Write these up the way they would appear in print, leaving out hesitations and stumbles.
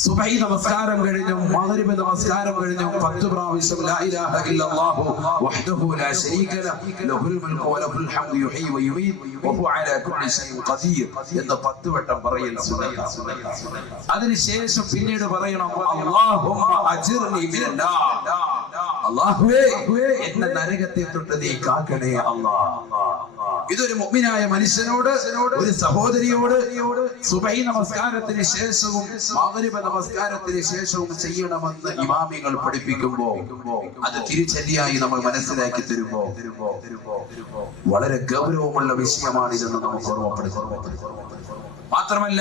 സുബഹി നമസ്കാരം കഴിഞ്ഞു മഗ്രിബ് നമസ്കാരം കഴിഞ്ഞു 10 പ്രാവശ്യം ലാ ഇലാഹ ഇല്ലല്ലാഹു വഹ്ദഹു ലാ ശരീക ലഹുൽ മുൽക്കു വലഹുൽ ഹംദു യുഹ്യി വയുമീത് വഹു അലാ കുല്ലി ഷൈഇൻ ഖദീർ എന്ന 10 വട്ടം പറയൽ സുന്നത്താണ്. അതിനുശേഷം പിന്നീട് പറയണം അല്ലാഹുമ്മ അജിർനി മിനന്നാർ, അല്ലാഹുവേ എന്നെ നരകത്തെ തൊട്ട് നീ കാക്കണേ അല്ലാഹ്. ഇതൊരു മുഅ്മിനായ മനുഷ്യനോട്, ഒരു സഹോദരിയോട് സുബഹി നമസ്കാരത്തിന് ശേഷവും മഗ്രിബ് നമസ്കാരത്തിന് ശേഷവും ചെയ്യണമെന്ന് ഇമാമികൾ പഠിപ്പിക്കുമ്പോൾ അത് തിരിച്ചടിയായി നമ്മൾ മനസ്സിലാക്കി തരുമ്പോ വളരെ ഗൗരവമുള്ള വിഷയമാണിതെന്ന് നമുക്ക് ഓർമ്മപ്പെടുത്തും. മാത്രമല്ല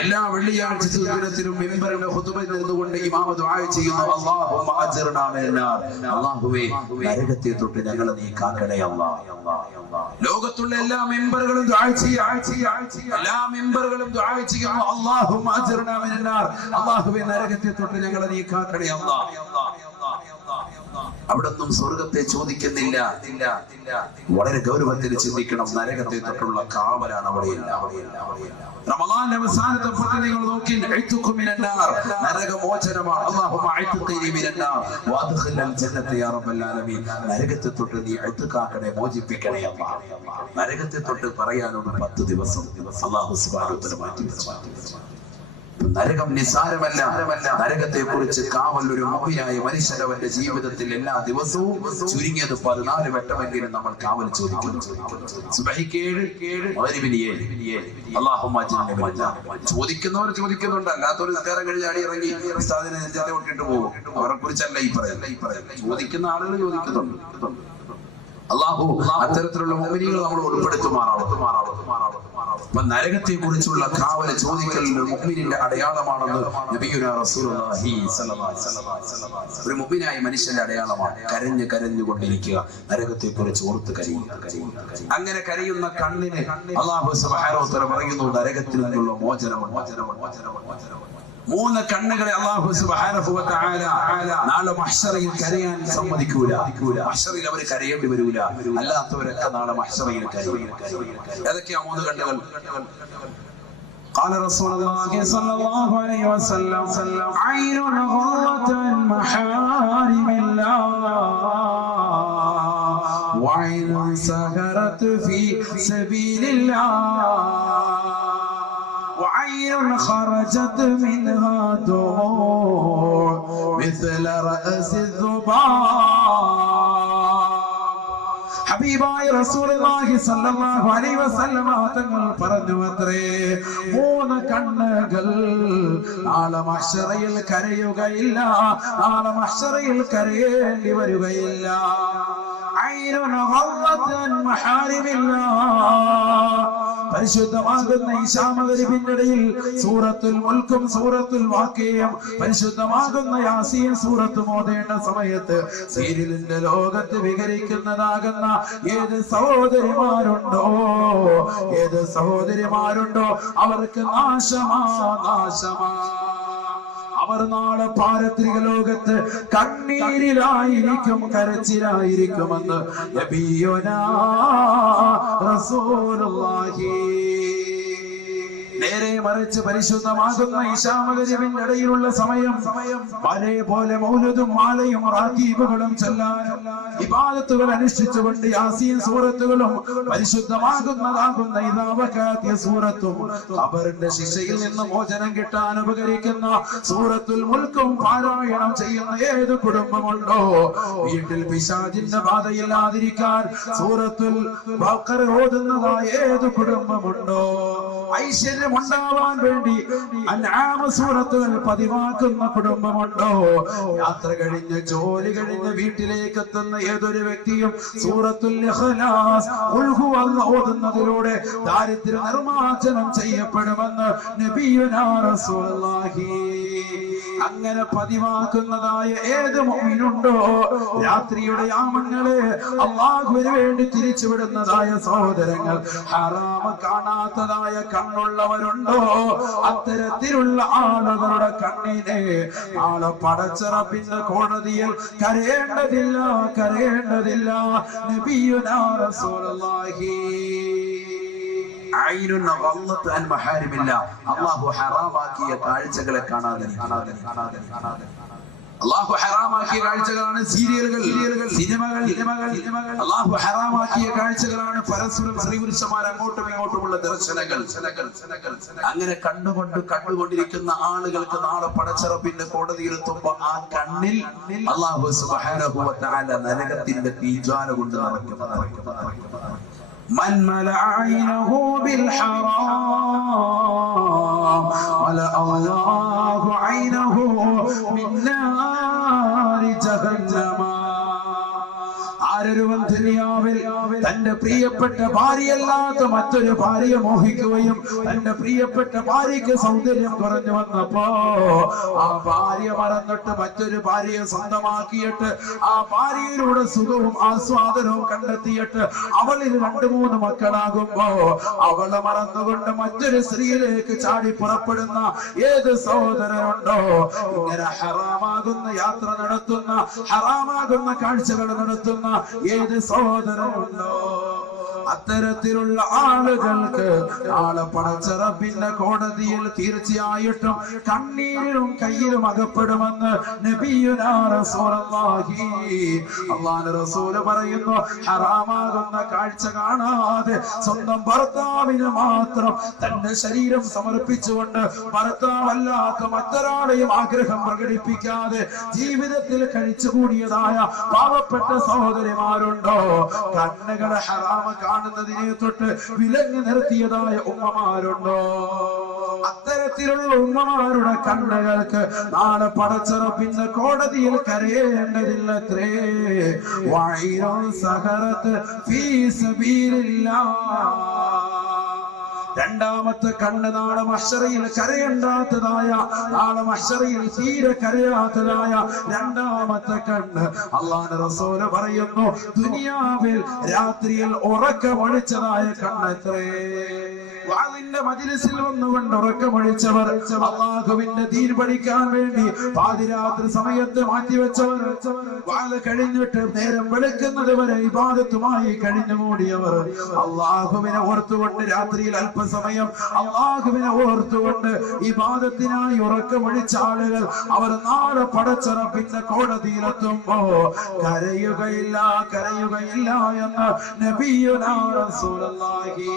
എല്ലാ വെള്ളിയാഴ്ച ദിനത്തിലും മിമ്പറിലെ ഖുതുബയിൽ നിന്നുകൊണ്ട് ഇമാം ദുആ ചെയ്യുന്നു അല്ലാഹുമ്മ അജിർനാ മിനന്നാർ, അല്ലാഹുവേ നരകത്തെ തൊട്ട് ഞങ്ങളെ നീ കാക്കണേ അല്ലാഹ്. ലോകത്തുള്ള എല്ലാ മിമ്പറുകളും ദുആ ചെയ്യുന്നു അല്ലാഹുമ്മ അജിർനാ മിനന്നാർ, അല്ലാഹുവേ നരകത്തെ തൊട്ട് ഞങ്ങളെ നീ കാക്കണേ അല്ലാഹ്. അവിടൊന്നും സ്വർഗത്തെ ചോദിക്കുന്നില്ല. വളരെ ഗൗരവത്തിൽ ചിന്തിക്കണം. നരകത്തെ തൊട്ടുള്ള കാവലാണ് അവിടെയില്ല. റമളാന്റെ അവസാനത്തെ നിങ്ങൾ നോക്കി നരകമോചനമാണ്. അല്ലാഹുമ്മ അഅ്തിഖ്നി മിനന്നാർ വഅദ്ഖിൽനൽ ജന്നത യാ റബ്ബൽ ആലമീൻ. നരകത്തെ തൊട്ട് നീ അഅ്തിഖാക്കണേ, മോചിപ്പിക്കണേ അല്ലാഹ്. നരകത്തെ തൊട്ട് പറയാനുള്ള 10 ദിവസം അല്ലാഹു സുബ്ഹാനഹു വ തആല മാറ്റി വെച്ചു. നരകം നിസ്സാരമല്ല. നരകത്തെ കുറിച്ച് കാവൽ ഒരു മുഅ്മിനായ മനുഷ്യന്റെ ജീവിതത്തിൽ എല്ലാ ദിവസവും ചുരുങ്ങിയത് 14 വട്ടമെങ്കിലും നമ്മൾ കാവൽ ചോദിക്കുന്നു. സുബ്ഹിക്ക് 7, മഗ്രിബിന് 7. അല്ലാഹുമ്മ അജിർനി മിനന്നാർ. ചോദിക്കുന്നവർ ചോദിക്കുന്നുണ്ട്, അല്ലാത്തവർ നിസ്കാരം കഴിഞ്ഞ് അടി ഇറങ്ങി ഉസ്താദിനെ നെഞ്ചത്തെ കൊട്ടിട്ട് പോകും. അവരെ കുറിച്ചല്ല ഈ പറയുന്നത്. ചോദിക്കുന്ന ആളുകൾ ചോദിക്കുന്നുണ്ട്. അല്ലാഹു അത്തരത്തിലുള്ള മുഅ്മിനീകളെ നമ്മൾ ഉൾപ്പെടുത്തുമാറാവട്ടെ. നരകത്തെ കുറിച്ചുള്ള കാവല് ചോദിക്കൽ മുഅ്മിനിന്റെ അടയാളമാണെന്ന് നബിയുനാ റസൂലുള്ളാഹി സ്വല്ലല്ലാഹു അലൈഹി വസല്ലം. ഒരു മുഅ്മിനായ മനുഷ്യന്റെ അടയാളമാണ് കരഞ്ഞുകൊണ്ടിരിക്കുക, നരകത്തെ കുറിച്ച് ഓർത്ത് കരയുക. അങ്ങനെ കരയുന്ന കണ്ണിന് അല്ലാഹു സുബ്ഹാനഹു വ തആല പറയുന്നു നരകത്തിൽ നിന്നുള്ള മോചനമാണ്. 3 കണ്ണുകളെ അല്ലാഹു സുബ്ഹാനഹു വ തആല നാളെ മഹ്ശറിൽ കരയാൻ സമ്മതിക്കൂല. മഹ്ശറിൽ അവർ കരയേണ്ടി വരൂല. അല്ലാത്തവരൊക്കെ നാളെ മഹ്ശറിൽ കരയും. ഏതൊക്കെയാ 3 കണ്ണുകൾ? قال رسول الله صلى الله عليه وسلم عين غرة محارم الله وعين سهرت في سبيل الله وعين خرجت منها دموع مثل رأس الذباب. ഹബീബായ റസൂലുള്ളാഹി സ്വല്ലല്ലാഹു അലൈഹി വസല്ലം തങ്ങൾ പറഞ്ഞു അത്രേ, 3 കണ്ണുകൾ നാളെ മഹ്ശറയിൽ കരയുകയില്ല, നാളെ മഹ്ശറയിൽ കരയേണ്ടി വരികയില്ല. ഐനുൻ ഖററത്തുൻ മഹാരിമില്ലാഹ്. പരിശുദ്ധമാകുന്ന ഇശാമഗ്രിബിനിടയിൽ സൂറത്തുൽ മുൽക്കും സൂറത്തുൽ വാഖിയയും പരിശുദ്ധമാകുന്ന യാസീൻ സൂറത്തും ഓതേണ്ട സമയത്ത് സീരിയലിന്റെ ലോകത്ത് വിഹരിക്കുന്നതാകുന്ന ഏത് സഹോദരിമാരുണ്ടോ അവർക്ക് നാശമാ. അവർ നാളെ പാരത്രിക ലോകത്ത് കണ്ണീരിലായിരിക്കും, കരച്ചിലായിരിക്കുമെന്ന് നബിയുനാ റസൂലുള്ളാഹി. നേരെ മറിച്ച് പരിശുദ്ധമാകുന്ന ഇശാമഗ്രിബിന്റെ ഇടയിലുള്ള സമയം പലപോലെ മൗലൂദും മാലയും റാത്തീബുകളും ചൊല്ലാൻ, ഇബാദത്തുകൾ അനുഷ്ഠിച്ചുകൊണ്ട് യാസീൻ സൂറത്തുകളും പരിശുദ്ധമാകുന്നതാകുന്ന ഇദാ വഖഅത്തിയ സൂറത്തും ഖബറിന്റെ ശിക്ഷയിൽ നിന്ന് മോചനം കിട്ടാൻ ഉപകരിക്കുന്ന സൂറത്തുൽ മുൽക്കും പാരായണം ചെയ്യുന്ന ഏത് കുടുംബമുണ്ടോ, വീട്ടിൽ പിശാചിന്റെ ബാധയില്ലാതിരിക്കാൻ സൂറത്തുൽ ബഖറ ഓതുന്നതായ ഏത് കുടുംബമുണ്ടോ, ഐശ്വര്യം ഉണ്ടാവാൻ വേണ്ടി അൻആം സൂറത്തുകൾ പതിവാക്കുന്ന കുടുംബമുണ്ടോ, യാത്ര കഴിഞ്ഞ് ജോലി കഴിഞ്ഞ് വീട്ടിലേക്ക് എത്തുന്ന ഏതൊരു വ്യക്തിയും സൂറത്തുൽ ഇഖ്ലാസ് ഓതുന്നതിലൂടെ ദാരിദ്ര്യ നിർമ്മാർജ്ജനം ചെയ്യപ്പെടുമെന്ന് നബിയുനാ റസൂലുള്ളാഹി. അങ്ങനെ പതിവാക്കുന്നതായ ഏത് മുഅ്മിനുണ്ടോ, രാത്രിയുടെ യാമങ്ങളെ അല്ലാഹുവിന് വേണ്ടി തിരിച്ചുവിടുന്നതായ സഹോദരങ്ങൾ, ഹറാമ കാണാത്തതായ കണ്ണുള്ളവരുണ്ടോ, അത്തരത്തിലുള്ള ആളുകളുടെ കണ്ണിനെ നാളെ പടച്ച റബ്ബിന്റെ കോടതിയിൽ കരയേണ്ടതില്ല. നബിയുനാ റസൂലുള്ളാഹി. ഐനുൻ ഗല്ലത്ത് അൻ മഹാരിമില്ല, അല്ലാഹു ഹറാമാക്കിയ കാഴ്ചകളെ കാണാതെ അല്ലാഹു ഹറാമാക്കിയ കാഴ്ചകളാണ് സീരിയലുകൾ, സിനിമകൾ. അല്ലാഹു ഹറാമാക്കിയ കാഴ്ചകളാണ് പരസ്പരം സ്ത്രീപുരുഷന്മാർ അങ്ങോട്ടും ഇങ്ങോട്ടുമുള്ള ദർശനങ്ങൾ. അങ്ങനെ കണ്ടുകൊണ്ടിരിക്കുന്ന ആളുകൾക്ക് നാളെ പടച്ചറപ്പിന്റെ കോടതിയിലെത്തുമ്പോ ആ കണ്ണിൽ അല്ലാഹു സുബ്ഹാനഹു വ തആല നരകത്തിന്റെ തീജ്വാല കൊണ്ട് നിറയ്ക്കും. من ملأ عينه بالحرام ملأ الله عينه من نار جهنم. ആരൊരുവൻ ദുനിയാവിൽ തന്റെ പ്രിയപ്പെട്ട ഭാര്യയല്ലാത്ത മറ്റൊരു ഭാര്യയെ മോഹിക്കുകയും തന്റെ പ്രിയപ്പെട്ട ഭാര്യയ്ക്ക് സൗന്ദര്യം കുറഞ്ഞു വന്നപ്പോ ആ ഭാര്യ മറന്നിട്ട് മറ്റൊരു ഭാര്യയെ സ്വന്തമാക്കിയിട്ട് ആ ഭാര്യയിലൂടെ സുഖവും ആസ്വാദനവും കണ്ടെത്തിയിട്ട് അവളിൽ 2-3 മക്കളാകുമ്പോ അവളെ മറന്നുകൊണ്ട് മറ്റൊരു സ്ത്രീയിലേക്ക് ചാടി പുറപ്പെടുന്ന ഏത് സഹോദരനുണ്ടോ? ഇങ്ങനെ ഹറാമാകുന്ന യാത്ര നടത്തുന്ന, ഹറാമാകുന്ന കാഴ്ചകൾ നടത്തുന്ന ഏത് സഹോദരനുണ്ടോ? അത്തരത്തിലുള്ള ആളുകൾക്ക് നാളെ പടച്ചറപ്പിന്റെ കോടതിയിൽ തീർച്ചയായിട്ടും കണ്ണീരിലും കയ്യിലും അകപ്പെടുമെന്ന് നബിയുനാ റസൂലുള്ളാഹി. അല്ലാഹുവിന്റെ റസൂൽ പറയുന്നു, ഹറാമാകുന്ന കാഴ്ച കാണാതെ സ്വന്തം ഭർത്താവിന് മാത്രം തന്റെ ശരീരം സമർപ്പിച്ചുകൊണ്ട് ഭർത്താവല്ലാത്ത മറ്റൊരാളെയും ആഗ്രഹം പ്രകടിപ്പിക്കാതെ ജീവിതത്തിൽ കഴിച്ചുകൂടിയതായ പാവപ്പെട്ട സഹോദരിമാരുണ്ടോ? കണ്ണുകളെ ഹറാമ കാണുന്നതിനെ തൊട്ട് വിലങ്ങി നിർത്തിയതായ ഉമ്മമാരുണ്ടോ? അത്തരത്തിലുള്ള ഉമ്മമാരുടെ കണ്ണുകൾക്ക് നാളെ പടച്ചറപ്പിന്റെ കോടതിയിൽ കരയേണ്ടതില്ലത്രേ. സഹറത്ത് ഫീ സബീലില്ലാഹ്. രണ്ടാമത്തെ കണ്ണ് നാളെ മഹ്ശറയിൽ കരയണ്ടാത്തതായ, നാളെ മഹ്ശറയിൽ തീരെ കരയാത്തതായ രണ്ടാമത്തെ കണ്ണ് അല്ലാഹുവിന്റെ റസൂൽ പറയുന്നു, ദുനിയാവിൽ രാത്രിയിൽ ഉറക്കമൊഴിച്ചതായ കണ്ണെത്രേ. വാളിന്റെ മജ്‌ലിസിൽ വന്നുകൊണ്ട് ഉറക്കമൊഴിച്ചവർ, അല്ലാഹുവിന്റെ ദീൻ പഠിക്കാൻ വേണ്ടി പാതിരാത്രി സമയത്ത് മാറ്റിവെച്ചവർ, വാള് കഴിഞ്ഞിട്ട് നേരം വെളുക്കുന്നത് വരെ ഇബാദത്തുമായി കഴിഞ്ഞുകൂടിയവർ, അല്ലാഹുവിനെ ഓർത്തുകൊണ്ട് രാത്രിയിൽ അല്പസമയം അല്ലാഹുവിനെ ഓർത്തുകൊണ്ട് ഇബാദത്തിനായി ഉറക്കമൊഴിച്ച ആളുകൾ അവർ നാളെ പടച്ചറപ്പിന്റെ കോടതിയിലെത്തുമ്പോ കരയുകയില്ല എന്ന് നബിയുനാ റസൂലുള്ളാഹി.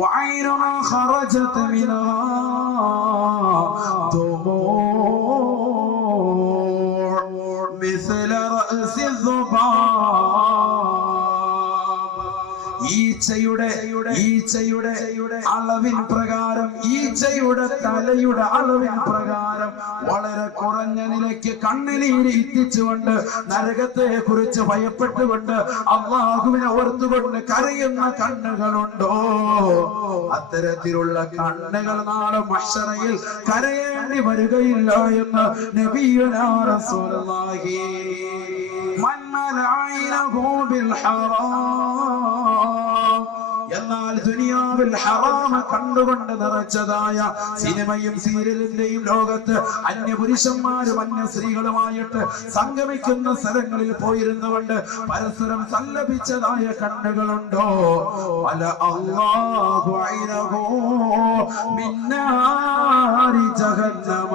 وعيننا خرجت منها دموع مثل رأس الذباب. ഈച്ചയുടെ അളവിൻ പ്രകാരം, ഈച്ചയുടെ തലയുടെ അളവിൻ പ്രകാരം വളരെ കുറഞ്ഞ നിലയ്ക്ക് കണ്ണുനീര് എത്തിച്ചുകൊണ്ട് നരകത്തെ കുറിച്ച് ഭയപ്പെട്ടുകൊണ്ട് അല്ലാഹുവിനെ ഓർത്തുകൊണ്ട് കരയുന്ന കണ്ണുകളുണ്ടോ? അത്തരത്തിലുള്ള കണ്ണുകൾ നാളെ മഹ്ശറയിൽ കരയേണ്ടി വരികയില്ല എന്ന് നബിയുനാ റസൂലുള്ളാഹി. മൻ മലഅനഹു ബിൽ ഹറാം. എന്നാൽ ദുനിയാവിൽ ഹറാമ കണ്ടുകൊണ്ട് നിറച്ചതായ സിനിമയും സീരിയലിന്റെയും ലോകത്ത് അന്യപുരുഷന്മാരും അന്യ സ്ത്രീകളുമായിട്ട് സംഗമിക്കുന്ന സ്ഥലങ്ങളിൽ പോയിരുന്നുകൊണ്ട് പരസ്പരം സല്ലപിച്ചതായ കണ്ണുകളുണ്ടോ? വല അല്ലാഹു ഐനഹു മിന്നാരി ജഹന്നമ.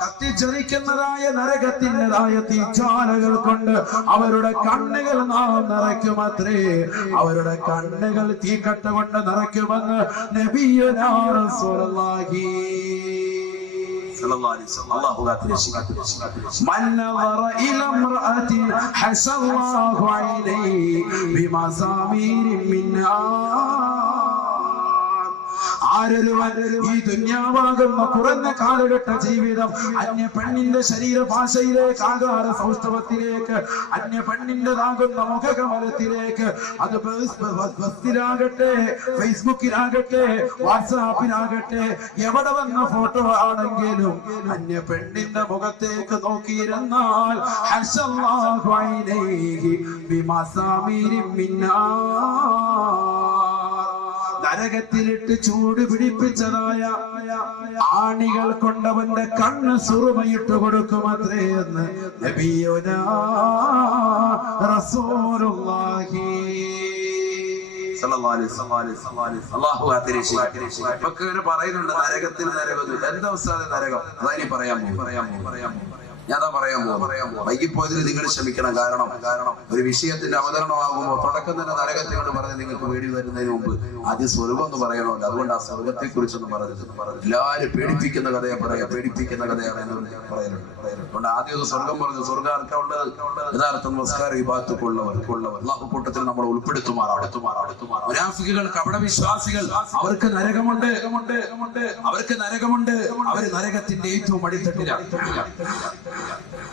കത്തിച്ചൊരിക്കുന്നതായ നരകത്തിൻ്റെതായ തീജ്വാലകൾ കൊണ്ട് അവരുടെ കണ്ണുകൾ നാം നിറയ്ക്കുമത്രേ. അവരുടെ കണ്ണുകൾ തീക്കട്ട കൊണ്ട് നിറയ്ക്കുമെന്ന് നബിയുനാ റസൂലുള്ളാഹി സല്ലല്ലാഹു അലൈഹി വസല്ലം. അല്ലാഹു കാത്തിരക്ഷിക്കട്ടെ. മൻ നദറ ഇല ഇംറഅതി ഹസല്ലാഹു അലൈഹി ബിമസാമീരിൻ മിന്നാ. ആരൊരുവൻ ഈ ദുന്യാവാകുന്ന കുറഞ്ഞ കാലഘട്ട ജീവിതം അന്യ പെണ്ണിന്റെ ശരീരഭാഷയിലേക്ക്, ആകാര സൗഷ്ഠവത്തിലേക്ക്, അന്യ പെണ്ണിൻ്റെതാകുന്ന മുഖകമലത്തിലേക്ക്, അത് ബസ്സിലാകട്ടെ, ഫേസ്ബുക്കിലാകട്ടെ, വാട്സാപ്പിലാകട്ടെ, എവിടെ വന്ന ഫോട്ടോ ആണെങ്കിലും അന്യ പെണ്ണിന്റെ മുഖത്തേക്ക് നോക്കിയിരുന്നാൽ ഹശല്ലാഹു അലൈഹി ബിമസാമീരിൻ മിന്നാർ. നരകത്തിലിട്ട് ചൂട് പിടിപ്പിച്ചതായ ആണികൾ കൊണ്ടവന്റെ കണ്ണ് സുറുമയിട്ട് കൊടുക്കുമത്രേ എന്ന് നബിയുനാ റസൂലുള്ളാഹി സല്ലല്ലാഹു അലൈഹി വസല്ലം. അല്ലാഹു കാത്തിരക്ഷിക്കട്ടെ. ഇതൊക്കെ ഇങ്ങനെ പറയുന്നുണ്ട് നരകത്തിൽ നരകം. എന്താ ഉസ്താദേ നരകം? അതാ പറയാൻ പോകും. ഞാൻ പറയാൻ പോകും. വൈകിപ്പോയതിൽ നിങ്ങൾ ക്ഷമിക്കണം. കാരണം ഒരു വിഷയത്തിന്റെ അവതരണമാകുമ്പോൾ തുടക്കം തന്നെ നരകത്തെ കൊണ്ട് പറഞ്ഞ് നിങ്ങൾക്ക് പേടി വരുന്നതിന് മുമ്പ് ആദ്യം സ്വർഗം എന്ന് പറയണമല്ലോ. അതുകൊണ്ട് ആ സ്വർഗത്തെ കുറിച്ചൊന്നും പറഞ്ഞത് എല്ലാവരും പേടിപ്പിക്കുന്ന കഥയെ പേടിപ്പിക്കുന്ന കഥയാണ് എന്ന് പറയുന്നുണ്ട്. അതുകൊണ്ട് ആദ്യം ഒരു സ്വർഗം പറഞ്ഞു. സ്വർഗം ആർക്കുള്ളത്? യഥാർത്ഥ നമസ്കാരം വിഭാഗത്തുള്ളവർ അല്ലാഹു കൂട്ടത്തിൽ നമ്മൾ ഉൾപ്പെടുത്തുമാറാണ്. മുനാഫിക്കുകൾ, കപടവിശ്വാസികൾ, അവർക്ക് നരകമുണ്ട്. അവർ നരകത്തിന്റെ ഏറ്റവും അടിത്തട്ടിലാണ്.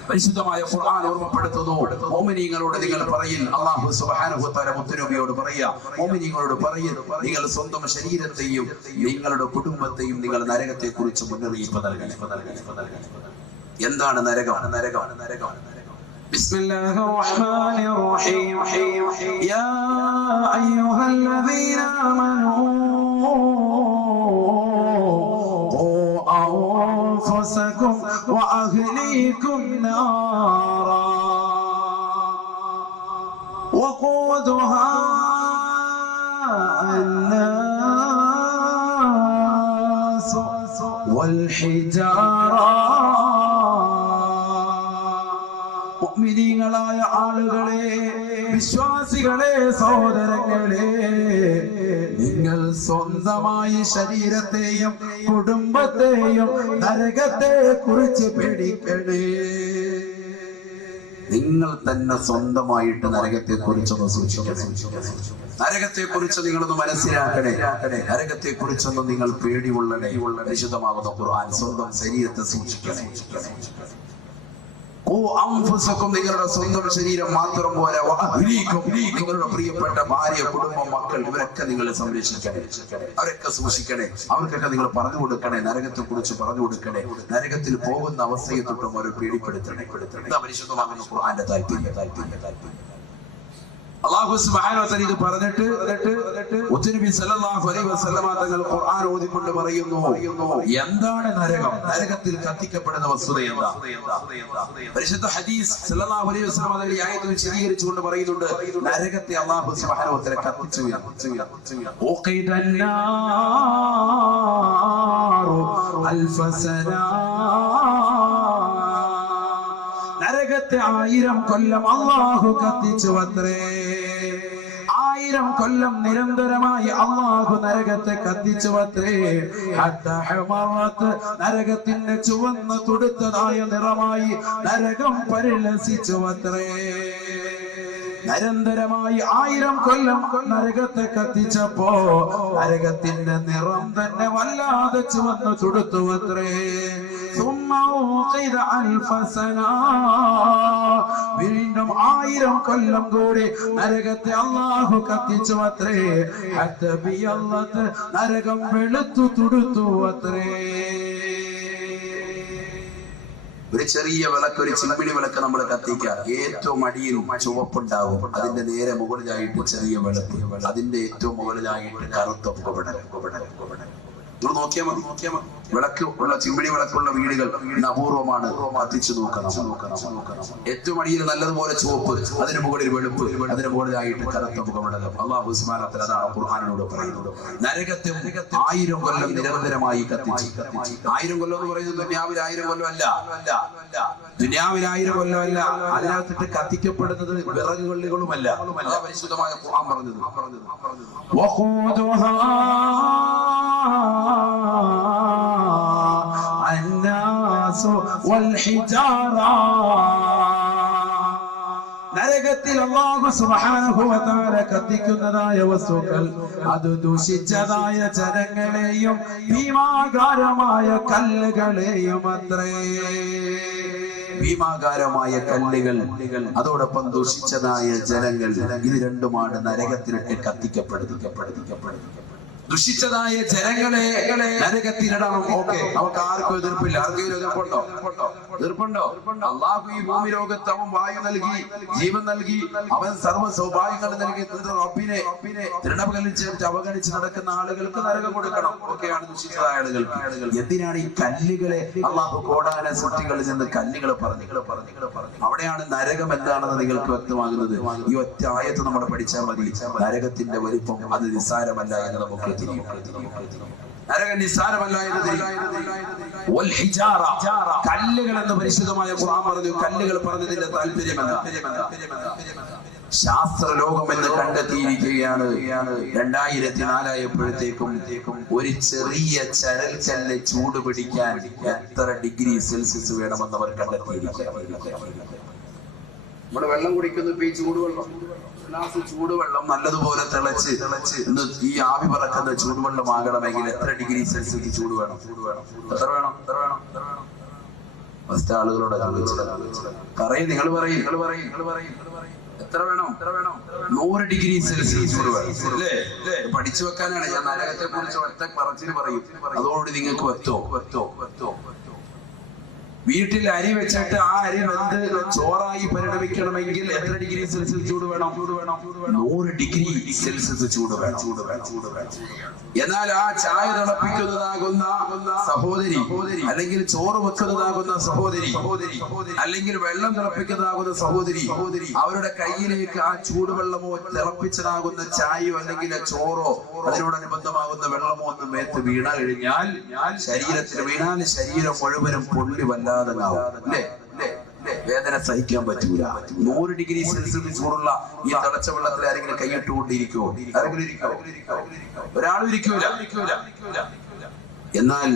പരിശുദ്ധമായ ഖുർആൻ ഓർമ്മപ്പെടുത്തുന്നു, മുഅ്മിനീങ്ങളോട് നിങ്ങൾ പറയിൻ. അല്ലാഹു സുബ്ഹാനഹു വ തആല മുത്തുനബിയോട് പറയാ, മുഅ്മിനീങ്ങളോട് പറയിൻ, നിങ്ങൾ സ്വന്തം ശരീരത്തെയും നിങ്ങളുടെ കുടുംബത്തെയും നിങ്ങൾ നരകത്തെ കുറിച്ച് മുന്നറിയിപ്പ് നൽകണം. എന്താണ് നരകം? ബിസ്മില്ലാഹിർ റഹ്മാനിർ റഹീം. യാ അയ്യുഹല്ലദീന ആമനൂ أنفسكم وأهليكم نارا وقودها الناس والحجارة. മുഅ്മിനീങ്ങളായ ആളുകളെ, വിശ്വാസികളെ, സഹോദരങ്ങളെ, നിങ്ങൾ സ്വന്തമായി ശരീരത്തെയും കുടുംബത്തെയും നരകത്തെ കുറിച്ച് പേടിക്കണേ. നിങ്ങൾ തന്നെ സ്വന്തമായിട്ട് നരകത്തെ കുറിച്ചൊന്ന് സൂക്ഷിക്കണം. നരകത്തെ കുറിച്ച് നിങ്ങളൊന്ന് മനസ്സിലാക്കണേ. നരകത്തെ കുറിച്ചൊന്നും നിങ്ങൾ പേടിയുള്ളണേ. വിശുദ്ധമാകുന്ന ഖുർആൻ സ്വന്തം ശരീരത്തെ സൂക്ഷിക്കണേ. നിങ്ങളുടെ സ്വന്തം ശരീരം മാത്രം പോരാ, നിങ്ങളുടെ പ്രിയപ്പെട്ട ഭാര്യ, കുടുംബം, മക്കൾ, ഇവരൊക്കെ നിങ്ങൾ സംരക്ഷിക്കണേ. അവരൊക്കെ സൂക്ഷിക്കണേ. അവർക്കൊക്കെ നിങ്ങൾ പറഞ്ഞു കൊടുക്കണേ. നരകത്തെ കുറിച്ച് പറഞ്ഞു കൊടുക്കണേ. നരകത്തിൽ പോകുന്ന അവസ്ഥയെ തൊട്ടും അവരെ പേടിപ്പെടുത്തണേ. പരിശുദ്ധമാകുന്ന ഖുർആന്റെ താല്പര്യം. അല്ലാഹു സുബ്ഹാനഹു വ തആല ഇത് പറഞ്ഞിട്ട് മുത്തുനബി സല്ലല്ലാഹു അലൈഹി വസല്ലമ തങ്ങൾ ഖുർആൻ ഓതിക്കൊണ്ട് പറയുന്നു, എന്താണ് നരകം? നരകത്തിൽ കത്തിക്കപ്പെടുന്ന വസ്തുത എന്താ? പരിശുദ്ധ ഹദീസ് സല്ലല്ലാഹു അലൈഹി വസല്ലമ തങ്ങൾ ഈ ആയത്ത് വിശദീകരിച്ചുകൊണ്ട് പറയുന്നുണ്ട്, നരകത്തെ അല്ലാഹു സുബ്ഹാനഹു വ തആല കത്തിച്ചു. നരകത്തെ 1000 കൊല്ലം അല്ലാഹു കത്തിച്ചു അത്രേ. 1000 കൊല്ലം നിരന്തരമായി അല്ലാഹു നരകത്തെ കത്തിച്ചു അത്രേ. നരകത്തിന്റെ ചുവന്ന് തുടുത്തതായ നിറമായി നരകം പരിലസിച്ചു അത്രേ. നിരന്തരമായി 1000 കൊല്ലം നരകത്തെ കത്തിച്ചപ്പോ നരകത്തിന്റെ നിറം തന്നെ വല്ലാതെ ചുവന്ന് തുടുത്തു അത്രേ. വീണ്ടും 1000 കൊല്ലം കൂടി നരകത്തെ അല്ലാഹു കത്തിച്ചു അത്രേ. നരകം വെളുത്തു തുടുത്തു അത്രേ. ഒരു ചെറിയ വിളക്ക്, ഒരു ചിമ്മിണി വിളക്ക് നമ്മൾ കത്തിക്കുക, ഏറ്റവും അടിയിൽ ചുവപ്പുണ്ടാവും. അതിന്റെ നേരെ മുകളിലായിട്ട് ചെറിയ വിളക്ക്, അതിന്റെ ഏറ്റവും മുകളിലായിട്ട് കറുത്ത പുകപടൽ. നോക്കിയാൽ മതി. വിളക്ക് ഉള്ള, ചിമ്മിണി വിളക്കുള്ള വീടുകൾ അപൂർവമാണ്. കത്തിച്ചു നോക്കണം. ഏറ്റവും അടിയിൽ നല്ലതുപോലെ ചുവപ്പ്, അതിന് മുകളിൽ വെളുപ്പ്, അതിന് മുകളിലായിട്ട് കറുത്ത പുകപടലം. അല്ലാഹു സുബ്ഹാനഹു വ തആല അതാണ് ഖുർആനിലൂടെ പറയുന്നത്. നരകത്തെ 1000 കൊല്ലം നിരന്തരമായി കത്തിച്ചു. 1000 കൊല്ലം എന്ന് പറയുന്നത് ദുനിയാവിൽ 1000 കൊല്ലം അല്ല. ദുനിയാവിൽ 1000 കൊല്ലമല്ല. അതിനകത്തിട്ട് കത്തിക്കപ്പെടുന്നത് വിറകുകൊള്ളികളുമല്ല. പരിശുദ്ധമായ ഖുർആൻ പറഞ്ഞത്. നരകത്തിൽ അല്ലാഹു സുബ്ഹാനഹു വ തആല കത്തിക്കുന്നതായ വസ്തുക്കൾ, അത് ദൂഷിച്ചതായ ജനങ്ങളെയും ഭീമാകാരമായ കല്ലുകളെയും അത്രേ. ഭീമാകാരമായ കല്ലുകൾ, അതോടൊപ്പം ദൂഷിച്ചതായ ജനങ്ങൾ, ഇത് രണ്ടുമാണ് നരകത്തിലിട്ട് കത്തിക്കപ്പെടുന്നത്. ദുഷിച്ചതായ ജനങ്ങളെ നരകത്തിലിടണം. ഓക്കെ, നമുക്ക് ആർക്കും എതിർപ്പില്ല. ആർക്കെങ്കിലും എതിർപ്പുണ്ടോ? അള്ളാഹു ഈ ഭൂമി ലോകത്ത് അവൻ വായു നൽകി, ജീവൻ നൽകി, അവൻ സർവ്വ സൗഭാഗ്യങ്ങൾ നൽകി. റബ്ബിനെ തൃണവൽക്കരിച്ച് അവഗണിച്ച് നടക്കുന്ന ആളുകൾക്ക് നരകം കൊടുക്കണം. ഒക്കെയാണ് ദുഷിച്ചതായ ആളുകൾ. എന്തിനാണ് ഈ കല്ലുകളെ അള്ളാഹു കോടാന സൃഷ്ടികളിൽ നിന്ന് കല്ലുകൾ പറഞ്ഞു? അവിടെയാണ് നരകം എന്താണെന്ന് നിങ്ങൾക്ക് വ്യക്തമാകുന്നത്. ഈ ഒറ്റ ആയത്ത് നമ്മൾ പഠിച്ചാൽ മതി. നരകത്തിന്റെ വലിപ്പം അത് നിസ്സാരമല്ല എന്ന് നമുക്ക് തിരിയും. നരകം നിസ്സാരമല്ല എന്ന് കല്ലുകൾ എന്ന് പരിശുദ്ധമായ ഖുർആൻ പറഞ്ഞു. കല്ലുകൾ പറഞ്ഞതിന്റെ താല്പര്യമെന്താ? ശാസ്ത്ര ലോകം എന്ന് കണ്ടെത്തിയിരിക്കുകയാണ് 2004 ആയപ്പോഴത്തേക്കും ഒരു ചെറിയ ചരൽക്കല്ല് ചൂട് പിടിക്കാൻ എത്ര ഡിഗ്രി സെൽഷ്യസ് വേണമെന്ന് അവർ കണ്ടെത്തിയിരിക്കുകയാണ്. നമ്മുടെ വെള്ളം കുടിക്കുന്ന ഇപ്പൊ ഈ ചൂടുവെള്ളം, ഗ്ലാസ് ചൂടുവെള്ളം നല്ലതുപോലെ തിളച്ച് ഇന്ന് ഈ ആവി പറക്കുന്ന ചൂടുവെള്ളം ആകണമെങ്കിൽ എത്ര ഡിഗ്രി സെൽഷ്യസ് ചൂട് വേണം? എത്ര വേണം? ഫസ്റ്റ് ആളുകളോട് പറയും. നിങ്ങൾ പറയും എത്ര വേണം? 100 ഡിഗ്രി സെൽഷ്യസ് ചൂട് വേണം. അല്ലേ? പഠിച്ചു വെക്കാനാണ് ഞാൻ നരകത്തെ കുറിച്ച് ഒറ്റ പറച്ചിൽ പറയും. അതോട് നിങ്ങൾക്ക് വെത്തോ. വീട്ടിൽ അരി വെച്ചിട്ട് ആ അരി വെന്ത് ചോറായി പരിണമിക്കണമെങ്കിൽ എത്ര ഡിഗ്രി സെൽഷ്യസ് ചൂട് വേണം? 100 ഡിഗ്രി സെൽഷ്യസ് ചൂട് വേണം. എന്നാൽ ആ ചായ തിളപ്പിക്കുന്നതാകുന്ന സഹോദരി, അല്ലെങ്കിൽ ചോറ് വെക്കുന്നതാകുന്ന സഹോദരി, അല്ലെങ്കിൽ വെള്ളം തിളപ്പിക്കുന്നതാകുന്ന സഹോദരി, അവരുടെ കയ്യിലേക്ക് ആ ചൂടുവെള്ളമോ തിളപ്പിച്ചതാകുന്ന ചായയോ അല്ലെങ്കിൽ ചോറോ അതിനോടനുബന്ധമാകുന്ന വെള്ളമോ ഒന്ന് മേത്ത് വീണ കഴിഞ്ഞാൽ, ശരീരത്തിൽ വീണാൽ ശരീരം മുഴുവനും പൊള്ളി വല്ലാതെ വേദന സഹിക്കാൻ പറ്റൂല. 100 ഡിഗ്രി സെൽഷ്യസ് ചൂടുള്ള ഈ തിളച്ച വെള്ളത്തിൽ ആരെങ്കിലും കൈയിട്ടുകൊണ്ടിരിക്കുവോ? ഒരാളും ഇരിക്കൂല. എന്നാൽ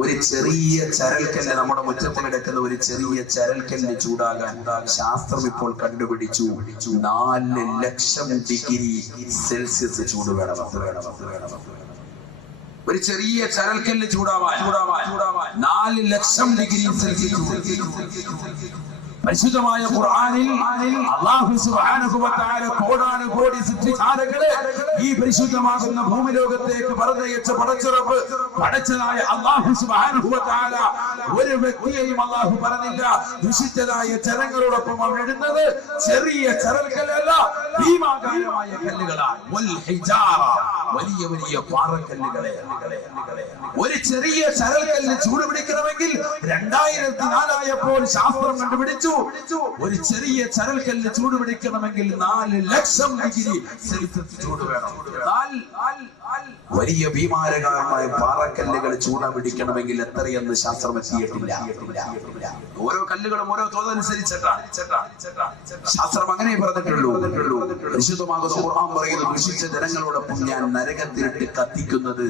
ഒരു ചെറിയ ചരൽക്കല്ല്, നമ്മുടെ മുറ്റത്ത് കിടക്കുന്ന ഒരു ചെറിയ ചരൽക്കല്ല് ചൂടാകാൻ ശാസ്ത്രം ഇപ്പോൾ കണ്ടുപിടിച്ചു 4 ലക്ഷം ഡിഗ്രി സെൽഷ്യസ് ചൂട് വേണം. ഒരു ചെറിയ ചരൽക്കല്ല് ചൂടാവാൻ 4 ലക്ഷം ഡിഗ്രി സെൽഷ്യസ്. പരിശുദ്ധമായ ഖുർആനിൽ അല്ലാഹു സുബ്ഹാനഹു വ തആല കോടാനുകോടി സൃഷ്ടിജാലങ്ങളെ ഈ പരിശുദ്ധമാകുന്ന ഭൂമി ലോകത്തേക്ക് പറഞ്ഞയച്ച പടച്ചറപ്പ് പടച്ചതായ അല്ലാഹു സുബ്ഹാനഹു വ തആല ഒരു വ്യക്തിയെയും അല്ലാഹു പറഞ്ഞില്ല. ദുഷിച്ചതായ ജനങ്ങളോടൊപ്പം അവൻ ഇടുന്നത് ചെറിയ ചരൽക്കല്ലല്ല, ഭീമാകാരമായ കല്ലുകളാണ്. വൽ ഹിജാറ, വലിയ പാറക്കല്ലുകളെ. ഒരു ചെറിയ ചരൽക്കല്ല് ചൂട് പിടിക്കണമെങ്കിൽ 2004 ആയപ്പോൾ ശാസ്ത്രം കണ്ടുപിടിച്ചു ഒരു ചെറിയ ചരൽക്കല്ല് ചൂട് പിടിക്കണമെങ്കിൽ 4 ലക്ഷം ഡിഗ്രി സെൽഷ്യസ് ചൂട് വേണം. വലിയ ഭീമാരകമായ പാറക്കല്ലുകൾ ചൂട് പിടിക്കണമെങ്കിൽ എത്രയെന്ന് ശാസ്ത്രം എത്തിയിട്ടില്ല. ഓരോ കല്ലുകളും ഓരോ തോതനുസരിച്ചിട്ടാണ് ശാസ്ത്രം അങ്ങനെ പറഞ്ഞിട്ടുള്ളൂ. പരിശുദ്ധമാകുന്ന ഖുർആൻ പറയുന്നു, ദുഷിച്ച ജനങ്ങളോടൊപ്പം ഞാൻ നരകത്തിലിട്ട് കത്തിക്കുന്നത്,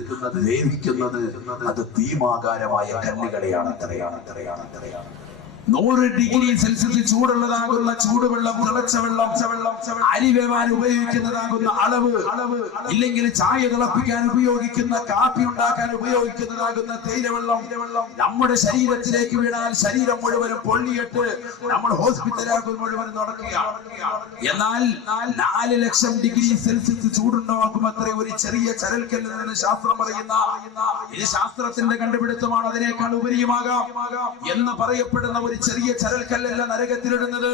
വേവിക്കുന്നത് അത് ഭീമാകാരമായ കല്ലുകളെയാണ്. 100 ഡിഗ്രി സെൽഷ്യസ് ചൂടുള്ളതാകുന്ന ചൂടുവെള്ളം, തിളച്ച വെള്ളം, അരി വേവാൻ ഉപയോഗിക്കുന്നതാകുന്ന അളവ്, ഇല്ലെങ്കിൽ ചായ തിളപ്പിക്കാൻ ഉപയോഗിക്കുന്ന, കാപ്പി ഉണ്ടാക്കാൻ ഉപയോഗിക്കുന്നതാകുന്ന തേയിലവെള്ളം നമ്മുടെ ശരീരത്തിലേക്ക് വീണാൽ ശരീരം മുഴുവനും പൊള്ളിയിട്ട് നമ്മൾ ഹോസ്പിറ്റലാകും മുഴുവനും നടക്കുകയാണ്. എന്നാൽ 4 ലക്ഷം ഡിഗ്രി സെൽഷ്യസ് ചൂടുണ്ടാക്കും അത്രേ ഒരു ചെറിയ ചരൽക്കല്ലിൽ നിന്ന് ശാസ്ത്രം പറയുന്ന. ഇത് ശാസ്ത്രത്തിന്റെ കണ്ടുപിടുത്തമാണ്, അതിനേക്കാൾ ഉപരിയുമാകാം എന്ന് പറയപ്പെടുന്ന ഒരു ചെറിയ ചരൽക്കല്ലല്ല നരകത്തിലിടുന്നത്.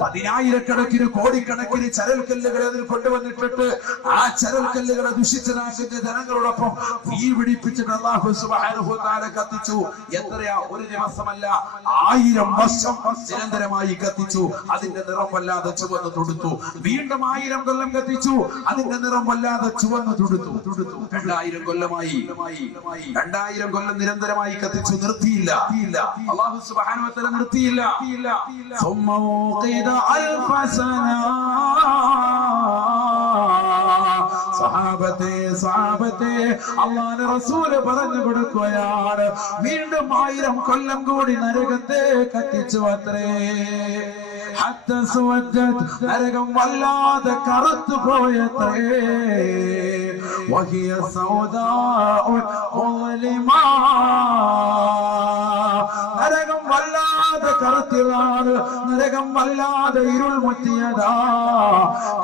10,000 കോടിക്കണക്കിന് ചരൽക്കല്ലുകൾ അതിൽ കൊണ്ടുവന്നിട്ടിട്ട് ആ ചരൽക്കല്ലുകളെ ദുഷിച്ചതാക്കുന്ന ജനങ്ങളോടൊപ്പം തീ പിടിപ്പിച്ചിട്ട് അല്ലാഹു സുബ്ഹാനഹു വ തആല കത്തിച്ചു. എത്രയാ? ഒരു ദിവസമല്ല, 1000 വർഷം നിരന്തരമായി കത്തിച്ചു. അതിന്റെ നിറം വല്ലാതെ ചുവന്ന് തുടുത്തു. വീണ്ടും 1000 കൊല്ലം കത്തിച്ചു. അതിന്റെ നിറം വല്ലാതെ ചുവന്ന് തുടുത്തു. 2000 കൊല്ലമായി, 2000 കൊല്ലം നിരന്തരമായി കത്തിച്ചു. നിർത്തിയില്ല. അല്ലാഹു സുബ്ഹാനഹു വ തആല നിർത്തിയില്ല. സഹാബത്തെ അല്ലാഹുവിന്റെ റസൂൽ പറഞ്ഞു കൊടുക്കുകയാണ്, വീണ്ടും 1000 കൊല്ലം കൂടി നരകത്തെ കത്തിച്ചു അത്രേ. നരകം വല്ലാതെ കറുത്തു പോയത്രേ. നരകം വല്ലാതെ കറുത്തതാണ്, നരകം വല്ലാതെ ഇരുൾ മുറ്റിയതാ,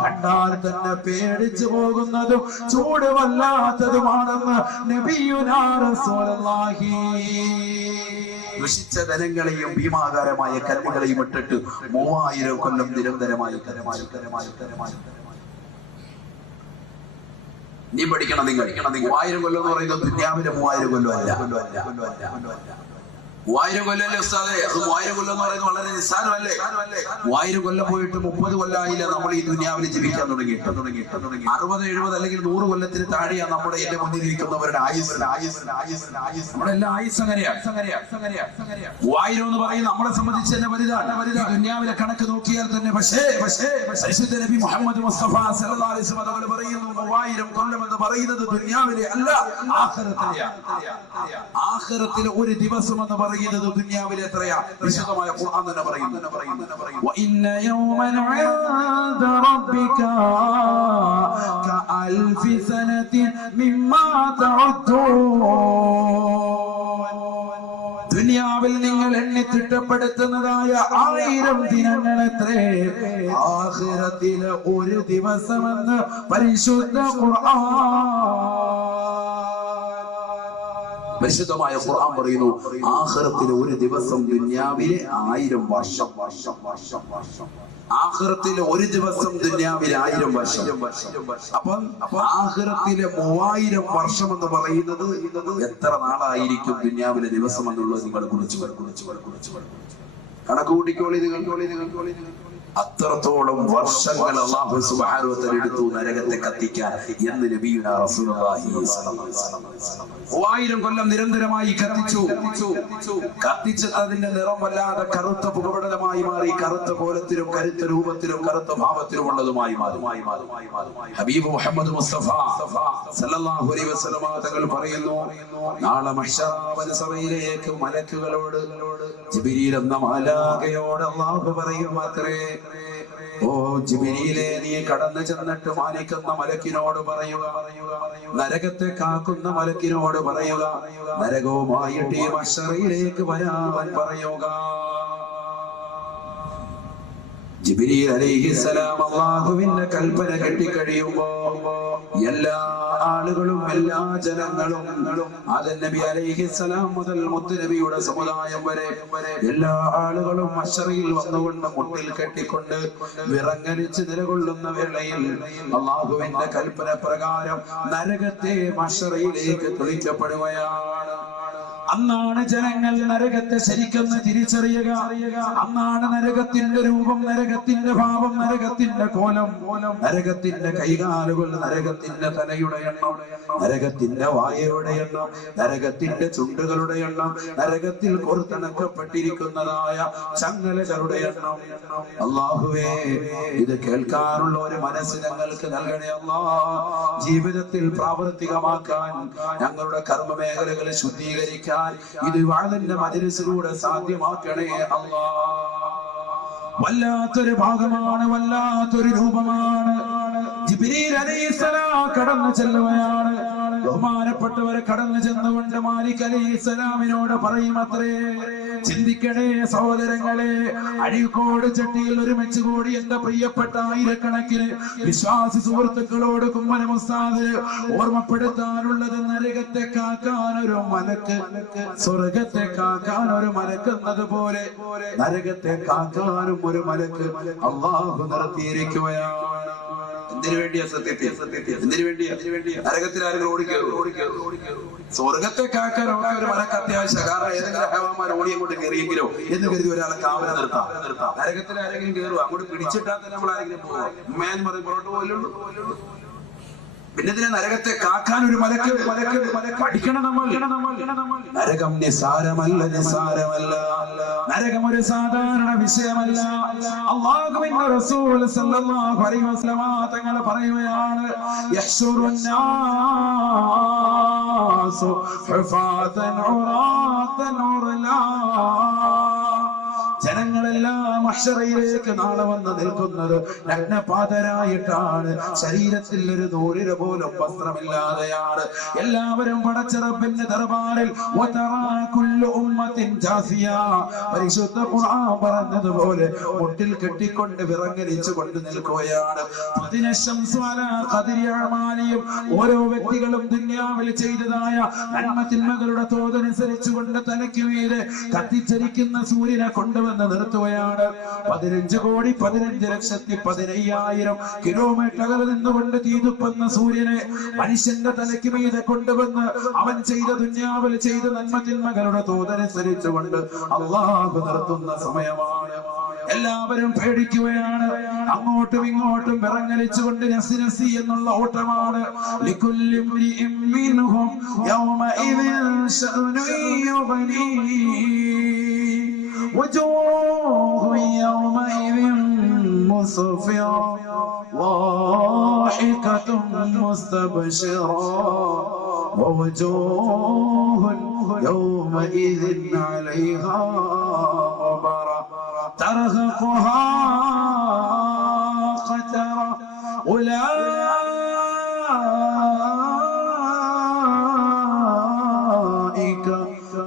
കണ്ടാൽ തന്നെ പേടിച്ചു പോകുന്നതും ചൂട് വല്ലാത്തതുമാണെന്ന് നബിയുനാ റസൂലുള്ളാഹി. ദുഷിച്ച ധനങ്ങളെയും ഭീമാകാരമായ കല്ലുകളെയും ഇട്ടിട്ട് 3000 കൊല്ലം നിരന്തരമായി നീ പഠിക്കണം. നിങ്ങൾ 3000 കൊല്ലം എന്ന് പറയുന്നത് ദുനിയാവിലെ 3000 കൊല്ലം അല്ല. 3000 കൊല്ലല്ലേ ഉസ്താദേ? അത് 3000 കൊല്ലം എന്ന് പറയുന്നത് വളരെ നിസ്സാരമല്ലേ? 3000 കൊല്ലം പോയിട്ട് 30 കൊല്ലമായില്ല നമ്മൾ ഈ ദുനിയാവിൽ ജീവിക്കാൻ തുടങ്ങി. 60, 70 അല്ലെങ്കിൽ 100 കൊല്ലത്തിന് താഴെയാണ് നമ്മുടെ എന്റെ മുന്നിൽ ഇരിക്കുന്നവരുടെ ആയുസ്. നമ്മുടെ എല്ലാ ആയുസ് അങ്ങനെയാണ്. 3000 എന്ന് പറയുന്നത് നമ്മളെ സംബന്ധിച്ച് തന്നെ വലുതാണ്. ദുനിയാവിലെ കണക്ക് നോക്കിയാൽ തന്നെ. പക്ഷേ പരിശുദ്ധ നബി മുഹമ്മദ് മുസ്തഫ സല്ലല്ലാഹു അലൈഹി വസല്ലം തങ്ങൾ പറയുന്നു 3000 കൊല്ലം എന്ന് പറയുന്നത് ദുനിയാവിലെ അല്ല, ആഖിറത്തിലെയാണ്. ആഖിറത്തിലെ ഒരു ദിവസം എന്ന് പറയുന്നത് ദുനിയാവിലെ എത്രയാ? വിശുദ്ധമായ ഖുർആൻ തന്നെ പറയുന്നു. വഇന്ന യൗമൻ ഇൻദ റബ്ബിക കഅൽഫി സനതിൻ മിമ്മാ തഉദ്ദൂൻ. ദുനിയാവിൽ നിങ്ങൾ എണ്ണി തിട്ടപ്പെടുത്തുന്നതായ 1000 ദിനങ്ങൾ എത്രേ? ആഖിറത്തിലെ ഒരു ദിവസമെന്ന് പരിശുദ്ധ ഖുർആൻ. പരിശുദ്ധമായ ഖുർആൻ പറയുന്നു ആഖിറത്തിലെ ഒരു ദിവസം ദുനിയാവിലെ 1000 വർഷം. ആഖിറത്തിലെ ഒരു ദിവസം ദുനിയാവിലെ 1000 വർഷം. അപ്പം ആഖിറത്തിലെ 3000 വർഷം എന്ന് പറയുന്നത് എത്ര നാളായിരിക്കും ദുനിയാവിലെ ദിവസം എന്നുള്ളത് നിങ്ങൾ കുറിച്ച് കണക്ക് കൂട്ടിക്കോളി. അത്രത്തോളം വർഷങ്ങൾ അല്ലാഹു സുബ്ഹാനഹു വ തആല എടുത്തു നരകത്തെ കത്തിക്കാൻ എന്ന് നബിയുനാ റസൂലുള്ളാഹി സ്വല്ലല്ലാഹു അലൈഹി വസല്ലം 3000 കൊല്ലം നിരന്തരമായി കത്തിച്ച് അതിന്റെ നിറം വല്ലാതെ കറുത്ത പുകപടലമായി മാറി, കറുത്ത കോലത്തിലും കരുത്ത രൂപത്തിലും കറുത്ത ഭാവത്തിലുമുള്ളതുമായി മാറി. ഹബീബ് മുഹമ്മദ് മുസ്തഫ സല്ലല്ലാഹു അലൈഹി വസല്ലം തങ്ങൾ പറയുന്നു, നാളെ മഹ്ശർ സഭയിലേക്ക് മലക്കുകളോട്, ജിബ്രീൽ എന്ന മാലാഖയോട് അല്ലാഹു പറയും അത്രേ, ഓ ജിബ്രീലേ, നീ കടന്നു ചെന്നിട്ട് മാനിക്കുന്ന മലക്കിനോട് പറയുക, നരകത്തെ കാക്കുന്ന മലക്കിനോട് പറയുക, നരകവുമായിട്ട് ഈ മഹ്ശറിലേക്ക് വരാൻ പറയുക. ജിബ്രീൽ അലൈഹിസ്സലാം അല്ലാഹുവിന്റെ കൽപ്പന കെട്ടിക്കഴിയുമ്പോ എല്ലാ ആളുകളും എല്ലാ ജനങ്ങളും ആദം നബി അലൈഹിസ്സലാം മുതൽ മുത്ത് നബിയുടെ സമുദായം വരെ എല്ലാ ആളുകളും മഹ്ശറിൽ വന്നുകൊണ്ട് മുട്ടിൽ കെട്ടിക്കൊണ്ട് വിറങ്ങലിച്ച് നിലകൊള്ളുന്ന വേളയിൽ അല്ലാഹുവിന്റെ കൽപ്പന പ്രകാരം നരകത്തെ മഹ്ശറിലേക്ക് തുളിക്കപ്പെടുകയാണ്. അന്നാണ് ജനങ്ങൾ നരകത്തെ ശരിക്കും തിരിച്ചറിയുക. അന്നാണ് നരകത്തിന്റെ രൂപം, നരകത്തിന്റെ ഭാവം, നരകത്തിന്റെ കോലം, നരകത്തിന്റെ കൈകാലുകൾ, നരകത്തിന്റെ തലയുടെ എണ്ണം, നരകത്തിന്റെ വായയുടെ എണ്ണം, നരകത്തിന്റെ ചുണ്ടുകളുടെ എണ്ണം, നരകത്തിൽ കോർത്തിണക്കപ്പെട്ടിരിക്കുന്നതായ ചങ്ങലകളുടെ എണ്ണം. അല്ലാഹുവേ, ഇത് കേൾക്കാനുള്ള ഒരു മനസ്സ് ഞങ്ങൾക്ക് നൽകണേ അല്ലാ. ജീവിതത്തിൽ പ്രാവർത്തികമാക്കാൻ, ഞങ്ങളുടെ കർമ്മ മേഖലകളെ ശുദ്ധീകരിക്കാൻ ഇത് വാളിന്റെ മജ്‌ലിസിലൂടെ സാധ്യമാക്കണേ അല്ലാ. വല്ലാത്തൊരു ഭാഗമാണ്, വല്ലാത്തൊരു രൂപമാണ്. ജിബ്രീൽ അലൈഹിസ്സലാം കടന്നു ചെല്ലുകയാണ്. ബഹുമാനപ്പെട്ടവരെ കടന്നു ചെന്നുകൊണ്ട് മാലിക് അലൈഹിസ്സലാമിനോട് പറയുമത്രേ, ചിന്തിക്കണേ സഹോദരങ്ങളെ, അഴീക്കോട് ചട്ടിയിൽ ഒരുമിച്ച് കൂടി എന്റെ പ്രിയപ്പെട്ട ആയിരക്കണക്കിന് വിശ്വാസി സുഹൃത്തുക്കളോട് കുമ്മനം ഉസ്താദ് ഓർമ്മപ്പെടുത്താനുള്ളത്, നരകത്തെ കാക്കാൻ ഒരു മലക്ക്, സ്വർഗത്തെ കാക്കാൻ ഒരു മലക്ക് എന്നതുപോലെ നരകത്തെ കാക്കാനും ഒരു മലക്ക് അല്ലാഹു നിർത്തിയിരിക്കുകയാണ്. എന്തിനു വേണ്ടിയാ സത്യത്തെ? എന്തിനു വേണ്ടിയാ? നരകത്തിൽ ആരെങ്കിലും ഓടിക്കേറും? സ്വർഗത്തെ കാക്കാൻ ഒരു മലക്ക് അത്യാവശ്യം. കാരണം ഏതെങ്കിലും ഹൈവാന്മാർ ഓടിയങ്ങോട്ട് കയറിയെങ്കിലോ എന്ന് കരുതി ഒരാളെ കാവല നിർത്താം. നരകത്തിൽ ആരെങ്കിലും കയറുക, അങ്ങോട്ട് പിടിച്ചിട്ടാൽ തന്നെ നമ്മൾ ആരെങ്കിലും പോകും. ഉമ്മയെന്ന് പറയും പുറോട്ട് പോലുള്ളൂ. പിന്നെ ഇതിനെ നരകത്തെ കാക്കാൻ ഒരു മലക്ക് പഠിക്കണം നമ്മൾ. നരകം നിസാരമല്ല. നരകം ഒരു സാധാരണ വിഷയമല്ല. അല്ലാഹുവിന്റെ റസൂൽ സല്ലല്ലാഹു അലൈഹി വസല്ലം തങ്ങൾ പറയുകയാണ്, യഹ്ശുറുന്നാസു ഹുഫാതൻ ഉറാതൻ ഉർലാ. ജനങ്ങളെല്ലാം മഹ്ശറയിലേക്ക് നാളെ വന്ന് നിൽക്കുന്നത് നഗ്നപാതരായിട്ടാണ്. ശരീരത്തിൽ ഒരു നൂലിര പോലും വസ്ത്രമില്ലാതെയാണ്. എല്ലാവരും പടച്ച റബ്ബിന്റെ ദർബാറിൽ പരിശുദ്ധ ഖുർആൻ പറഞ്ഞതുപോലെ മുട്ടിൽ കെട്ടിക്കൊണ്ട് വിറങ്ങലിച്ചു കൊണ്ട് നിൽക്കുകയാണ്. ഓരോ വ്യക്തികളും ദുനിയാവിൽ ചെയ്തതായ നന്മതിന്മകളുടെ തോതനുസരിച്ചുകൊണ്ട് തലയ്ക്ക് മീതെ കത്തിച്ചരിക്കുന്ന സൂര്യനെ കൊണ്ടുവന്ന് നിർത്തുകയാണ്. 15,15,15,000 കിലോമീറ്റർ അകലെ നിന്നുകൊണ്ട് തീതുപ്പുന്ന സൂര്യനെ മനുഷ്യന്റെ തലയ്ക്ക് മീതെ കൊണ്ടുവന്ന് അവൻ ചെയ്ത ദുനിയാവിൽ ചെയ്ത നന്മതിന്മകളുടെ തോതനുസരിച്ചുകൊണ്ട് അല്ലാഹു നിർത്തുന്ന സമയമാണ്. എല്ലാവരും പേടിക്കുകയാണ്. അങ്ങോട്ടും ഇങ്ങോട്ടും വിറങ്ങലിച്ചുകൊണ്ട് നഫ്സി നഫ്സി എന്നുള്ള ഓട്ടമാണ്. ലികുല്ലി ഇംരിഇൻ മിൻഹും യൗമഇദിൻ ശഅനുൻ യുഗ്നി വജൂഹു യൗമഇദിൻ മുസ്ഫിറ ളാഹിഖത്തുൻ മുസ്തബ്ശിറ ووجوه يومئذ عليها غبرة ترهقها قترة أولئك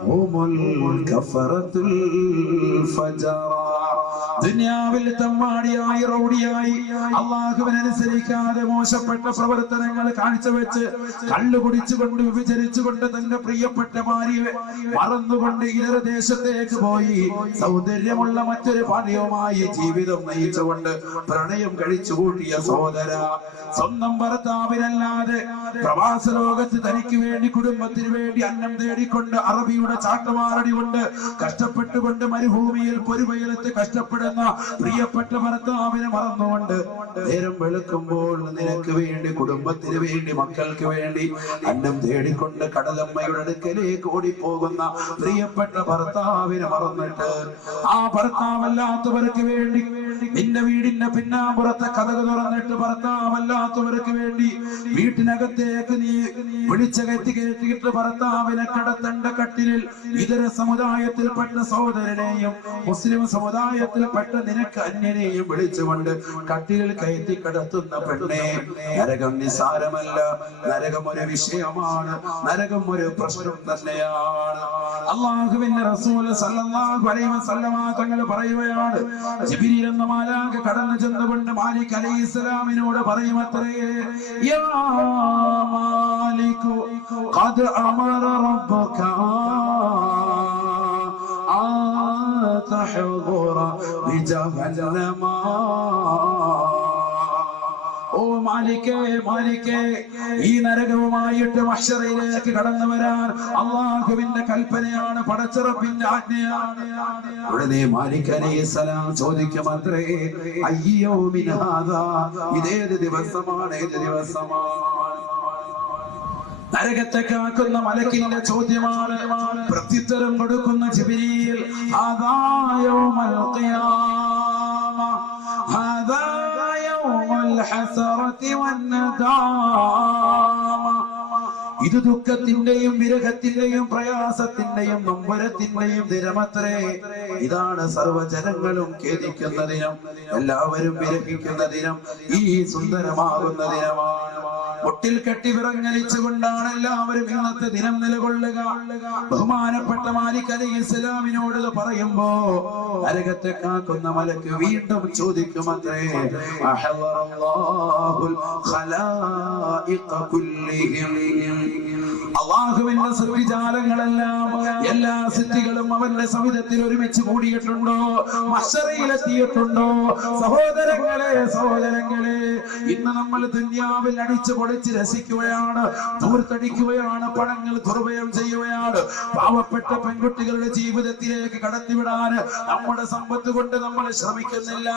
هم الكفرة الفجرة. ദുനിയാവിൽ തമ്മാടിയായി റൗഡിയായി അല്ലാഹുവിനനുസരിക്കാതെ മോശപ്പെട്ട പ്രവർത്തനങ്ങൾ കാഴ്ചവെച്ച് കള്ളു കുടിച്ചുകൊണ്ട് വിഭജിച്ചുകൊണ്ട് തന്റെ പ്രിയപ്പെട്ട ഭാര്യയെ മറന്നുകൊണ്ട് ഇതര ദേശത്തേക്ക് പോയി സൗന്ദര്യമുള്ള മറ്റൊരു ഭാര്യയുമായി ജീവിതം നയിച്ചുകൊണ്ട് പ്രണയം കഴിച്ചു കൂട്ടിയ സഹോദര, സ്വന്തം ഭർത്താവിനല്ലാതെ പ്രവാസ ലോകത്ത് തനിക്ക് വേണ്ടി കുടുംബത്തിന് വേണ്ടി അന്നം തേടിക്കൊണ്ട് അറബിയുടെ ചാട്ടമാറടി കൊണ്ട് കഷ്ടപ്പെട്ടുകൊണ്ട് മരുഭൂമിയിൽ പൊരുവയലത്ത് കഷ്ടപ്പെടുന്ന പ്രിയപ്പെട്ട ഭർത്താവിനെ മറന്നുകൊണ്ട് നേരം വെളുക്കുമ്പോൾ നിനക്ക് വേണ്ടി കുടുംബത്തിന് വേണ്ടി മക്കൾക്ക് വേണ്ടി അന്നം തേടിക്കൊണ്ട് കടലമ്മയുടെ അടുക്കലേക്ക് ഓടിപ്പോകുന്ന പ്രിയപ്പെട്ട ഭർത്താവിനെ മറന്നിട്ട് ആ ഭർത്താവല്ലാത്തവർക്ക് വേണ്ടി നിന്റെ വീടിന്റെ പിന്നാമ്പുറത്തെ കതക് തുറന്നിട്ട് ഭർത്താവല്ലാത്തവർക്ക് വേണ്ടി വീട്ടിനകത്തേക്ക് നീ വിളിച്ചകത്തി കയറ്റിയിട്ട് ഭർത്താവിനെ കിടത്തേണ്ട കട്ടിലിൽ ഇതര സമുദായത്തിൽപ്പെട്ട സഹോദരനെയും മുസ്ലിം സമുദായത്തിൽപ്പെട്ട നിനക്ക് അന്യനെയും വിളിച്ചുകൊണ്ട് കട്ടിലിൽ കയറ്റി കിടത്തുന്ന പെണ്ണെ, നരകം നിസാരമല്ല, നരകം ഒരു വിഷയമാണ്, നരകം ഒരു പ്രശ്നം തന്നെയാണ്. അല്ലാഹുവിന്റെ റസൂൽ സല്ലല്ലാഹു അലൈഹി വസല്ലമ തങ്ങൾ പറയുകയാണ്, ജിബ്രീൽ എന്ന മാലാഖ കടന്നു ചെന്നുകൊണ്ട് മാലിക് അലൈഹിസ്സലാമിനോട് പറയുമത്രേ, യാ മാലികു ഖദ് അമറ റബ്ബക തഹദുറ ബിജഹന്നമ. ഓ മാലിക്കേ, മാലിക്കേ, ഈ നരകവുമായിട്ട് മഹ്ശറയിലേക്ക് കടന്നു വരാൻ അല്ലാഹുവിന്റെ കൽപ്പനയാണ്, പടച്ചറപ്പിന്റെ ആജ്ഞയാണ്. ഉടനെ മാലിക് അലൈഹിസ്സലാം ചോദിക്കുമത്രേ, അയ്യൗമിൻ ഹാദാ, ഇതേത് ദിവസമാണ്, ഏത് ദിവസമാണ്? നരകത്തെ കാക്കുന്ന മലക്കിന്റെ ചോദ്യമാണ്. പ്രത്യുത്തരം കൊടുക്കുന്ന ജിബ്രീൽ, ഹാദാ യൗമുൽ ഖിയാമ, ഹാദാ യൗമുൽ ഹസറതി വന്നദാമ. ഇത് ദുഃഖത്തിന്റെയും വിരഹത്തിന്റെയും പ്രയാസത്തിന്റെയും നൊമ്പരത്തിന്റെയും ദിനമത്രേ. ഇതാണ് സർവ്വജനങ്ങളും ഖേദിക്കുന്ന ദിനം, എല്ലാവരും വിരഹിക്കുന്ന ദിനം, ഈ സുന്ദരമാകുന്ന ദിനമാണ്. മുട്ടിൽ കെട്ടി വിറങ്ങലിച്ചുകൊണ്ടാണ് എല്ലാവരും ഇന്നത്തെ ദിനം നിലകൊള്ളുക. ബഹുമാനപ്പെട്ട മാലിക് അലൈഹിസ്സലാമിനോട് പറയുമ്പോ നരകത്തെ കാക്കുന്ന മലക്ക് വീണ്ടും ചോദിക്കുമത്രേ, അഹളറല്ലാഹുൽ ഖലായിഖ കുല്ലിഹിം. അല്ലാഹുവിന്റെ സൃഷ്ടിജാലങ്ങളെല്ലാം എല്ലാ സൃഷ്ടികളും അവന്റെ സവിധത്തിൽ ഒരുമിച്ച് കൂടിയിട്ടുണ്ടോ? മഹ്ശറയിലെത്തിയിട്ടുണ്ടോ? സഹോദരങ്ങളെ, സഹോദരങ്ങളെ, ഇന്ന് നമ്മൾ ദുനിയാവിൽ അടിച്ചു പൊളിച്ച് രസിക്കുകയാണ്, ദൂർത്തടിക്കുകയാണ്, പണങ്ങൾ ദുർവ്യയം ചെയ്യുകയാണ്. പാവപ്പെട്ട പെൺകുട്ടികളുടെ ജീവിതത്തിലേക്ക് കടത്തിവിടാൻ നമ്മുടെ സമ്പത്ത് കൊണ്ട് നമ്മൾ ശ്രമിക്കുന്നില്ല.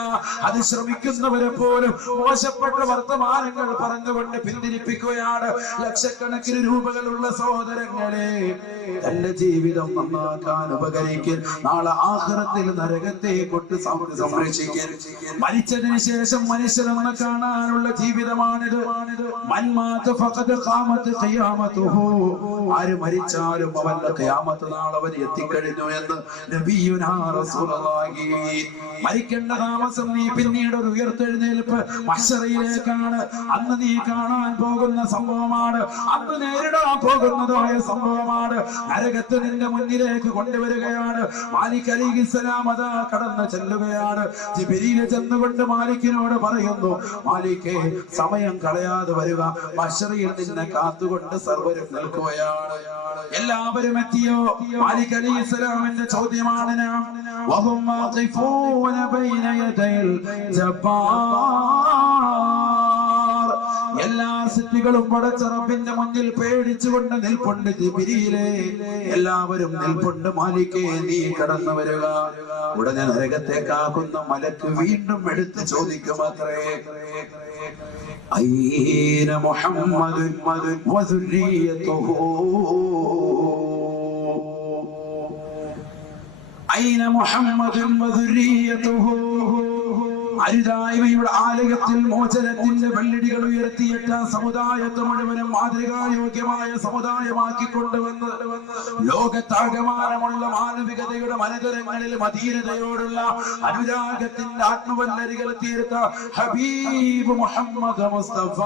അത് ശ്രമിക്കുന്നവരെ പോലും മോശപ്പെട്ട വർത്തമാനങ്ങൾ പറഞ്ഞുകൊണ്ട് പിന്തിരിപ്പിക്കുകയാണ്. ലക്ഷക്കണക്കിന് രൂപകളുള്ള പ്രിയമുള്ള സഹോദരങ്ങളെ, തന്റെ ജീവിതം നന്നാക്കാൻ ഉപകരിക്കൽ, നാളെ ആഖിറത്തിൽ നരകത്തെ കൊണ്ട് സംരക്ഷിക്കൽ, മരിച്ചതിന് ശേഷം മനുഷ്യരെന്ന് കാണാനുള്ള ജീവിതമാണിത്. ആര് മരിച്ചാലും അവന്റെ ഖിയാമത്ത് നാൾ അവൻ എത്തിക്കഴിഞ്ഞു എന്ന് നബിയുനാ റസൂലുള്ളാഹി. മരിക്കേണ്ട താമസം നീ പിന്നീട് ഒരു ഉയർത്തെഴുന്നേൽപ്പ് മഹ്ശറിലേക്കാണ്. അന്ന് നീ കാണാൻ പോകുന്ന സംഭവമാണ്, അന്ന് നേരിടാൻ പോകുന്നതായ സംഭവമാണ്. നരകത്ത് നിന്റെ മുന്നിലേക്ക് കൊണ്ടുവരികയാണ്. മാലിക് അലൈഹിസ്സലാം അതാ കടന്നു ചെല്ലുകയാണ്. ജിബ്രീൽ ചെന്നുകൊണ്ട് മാലിക്കിനോട് പറയുന്നു, മാലിക്കേ, സമയം കളയാതെ വരിക, മഹ്ശറിൽ നിന്നെ കാത്തുകൊണ്ട് സർവരും നിൽക്കുകയാണ്. എല്ലാവരും എത്തിയോ? മാലിക് അലൈഹിസ്സലാമിന്റെ ചോദ്യമാണ് നാം വഹും വാഖിഫൂന ബൈന യദൈൽ ജബ്ബാർ. എല്ലാ സിദ്ധികളും പടച്ച റബ്ബിന്റെ മുന്നിൽ പേടിച്ചുകൊണ്ട് നിൽപ്പുണ്ട് ജിബ്രീലേ, എല്ലാവരും നിൽപ്പുണ്ട്. മാലിക്കേ, നീ കടന്നു വരിക. ഉടനെ നരകത്തേക്കാക്കുന്ന മലക്ക് വീണ്ടും എടുത്ത് ചോദിക്കുമത്രേ, അയ്ന മുഹമ്മദുൻ വസുരിയതുഹു, അയ്ന മുഹമ്മദുൻ വസുരിയതുഹു. അരുതായ്മയുടെ ആലയത്തിൽ മോചനത്തിന്റെ വെള്ളിടികൾ ഉയർത്തിയിട്ട സമുദായത്തെ മുഴുവനും മാതൃകായോഗ്യമായ സമുദായമാക്കി കൊണ്ടുവന്ന് ലോകത്താകമാനമുള്ള മാനവികതയുടെ മനതരങ്ങളിൽ മദീനതയോടുള്ള അനുരാഗത്തിന്റെ ആത്മവല്ലരികൾ തീർത്ത ഹബീബ് മുഹമ്മദ് മുസ്തഫ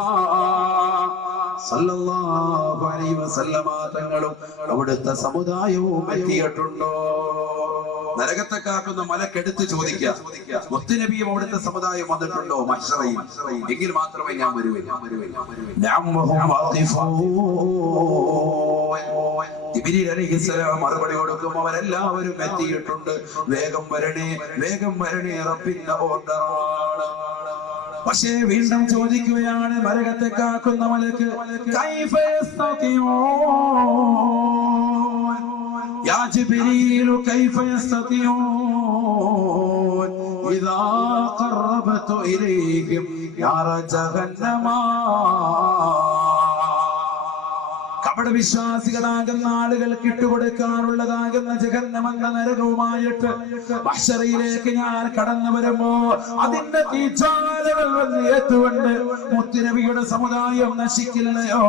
സല്ലല്ലാഹു അലൈഹി വസല്ലമ തങ്ങളും അവിടുത്തെ സമുദായവും എത്തിയിട്ടുണ്ടോ? നരകത്തെ കാക്കുന്ന മലക്കെടുത്ത് ചോദിക്കുക, മുത്തുനബിയും അവിടുത്തെ സമുദായം വന്നിട്ടുണ്ടോ മഹ്ശറയിൽ? എങ്കിൽ മാത്രമേ ഞാൻ വരുവില്ല. ജിബ്രീൽ അലൈഹിസ്സലാം മറുപടി കൊടുക്കും, അവരെല്ലാവരും എത്തിയിട്ടുണ്ട്. വേഗം വരണേ, വേഗം വരണേ, റബ്ബിന്റെ ഓർഡറാണ്. പക്ഷേ വീണ്ടും ചോദിക്കുകയാണ് നരകത്തെ കാക്കുന്ന മലക്ക്, കൈഫ യസ്തതിഊൻ യാ ജിബ്രീൽ കൈഫ യസ്തതിഊൻ ഇദാ ഖറബതു ഇലൈഹിം നാറ ജഹന്നമ. വിശ്വാസികളാകുന്ന ആളുകൾക്ക് ഇട്ടുകൊടുക്കാനുള്ളതാകുന്ന ജഹന്നമെന്ന നരകവുമായിട്ട് മഹ്ശറിയിലേക്ക് ഞാൻ കടന്നു വരുമ്പോ അതിന്റെ തീജ്വാലകൾ വന്ന് ഏറ്റുകൊണ്ട് മുത്തുനബിയുടെ സമുദായം നശിക്കില്ലയോ?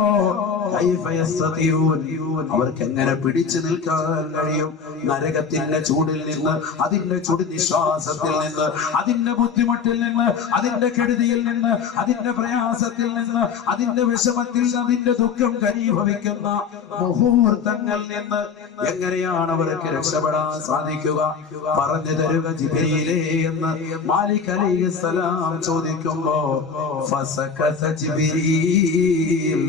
അവർക്ക് എങ്ങനെ പിടിച്ചു നിൽക്കാൻ കഴിയും? നരകത്തിന്റെ ചൂടിൽ നിന്ന്, അതിന്റെ ചുടു നിശ്വാസത്തിൽ നിന്ന്, അതിന്റെ ബുദ്ധിമുട്ടിൽ നിന്ന്, അതിന്റെ കെടുതിയിൽ നിന്ന്, അതിന്റെ പ്രയാസത്തിൽ നിന്ന്, അതിന്റെ വിഷമത്തിൽ, അതിന്റെ ദുഃഖം ഘനീഭവിക്കുന്ന മുഹൂർത്തങ്ങളിൽ നിന്ന് എങ്ങനെയാണ് അവർക്ക് രക്ഷപ്പെടാൻ സാധിക്കുക? പറഞ്ഞു തരുക ജിബ്രീലേ എന്ന് മാലിക് അലൈഹിസ്സലാം ചോദിക്കുമ്പോ ഫസകത ജിബ്രീൽ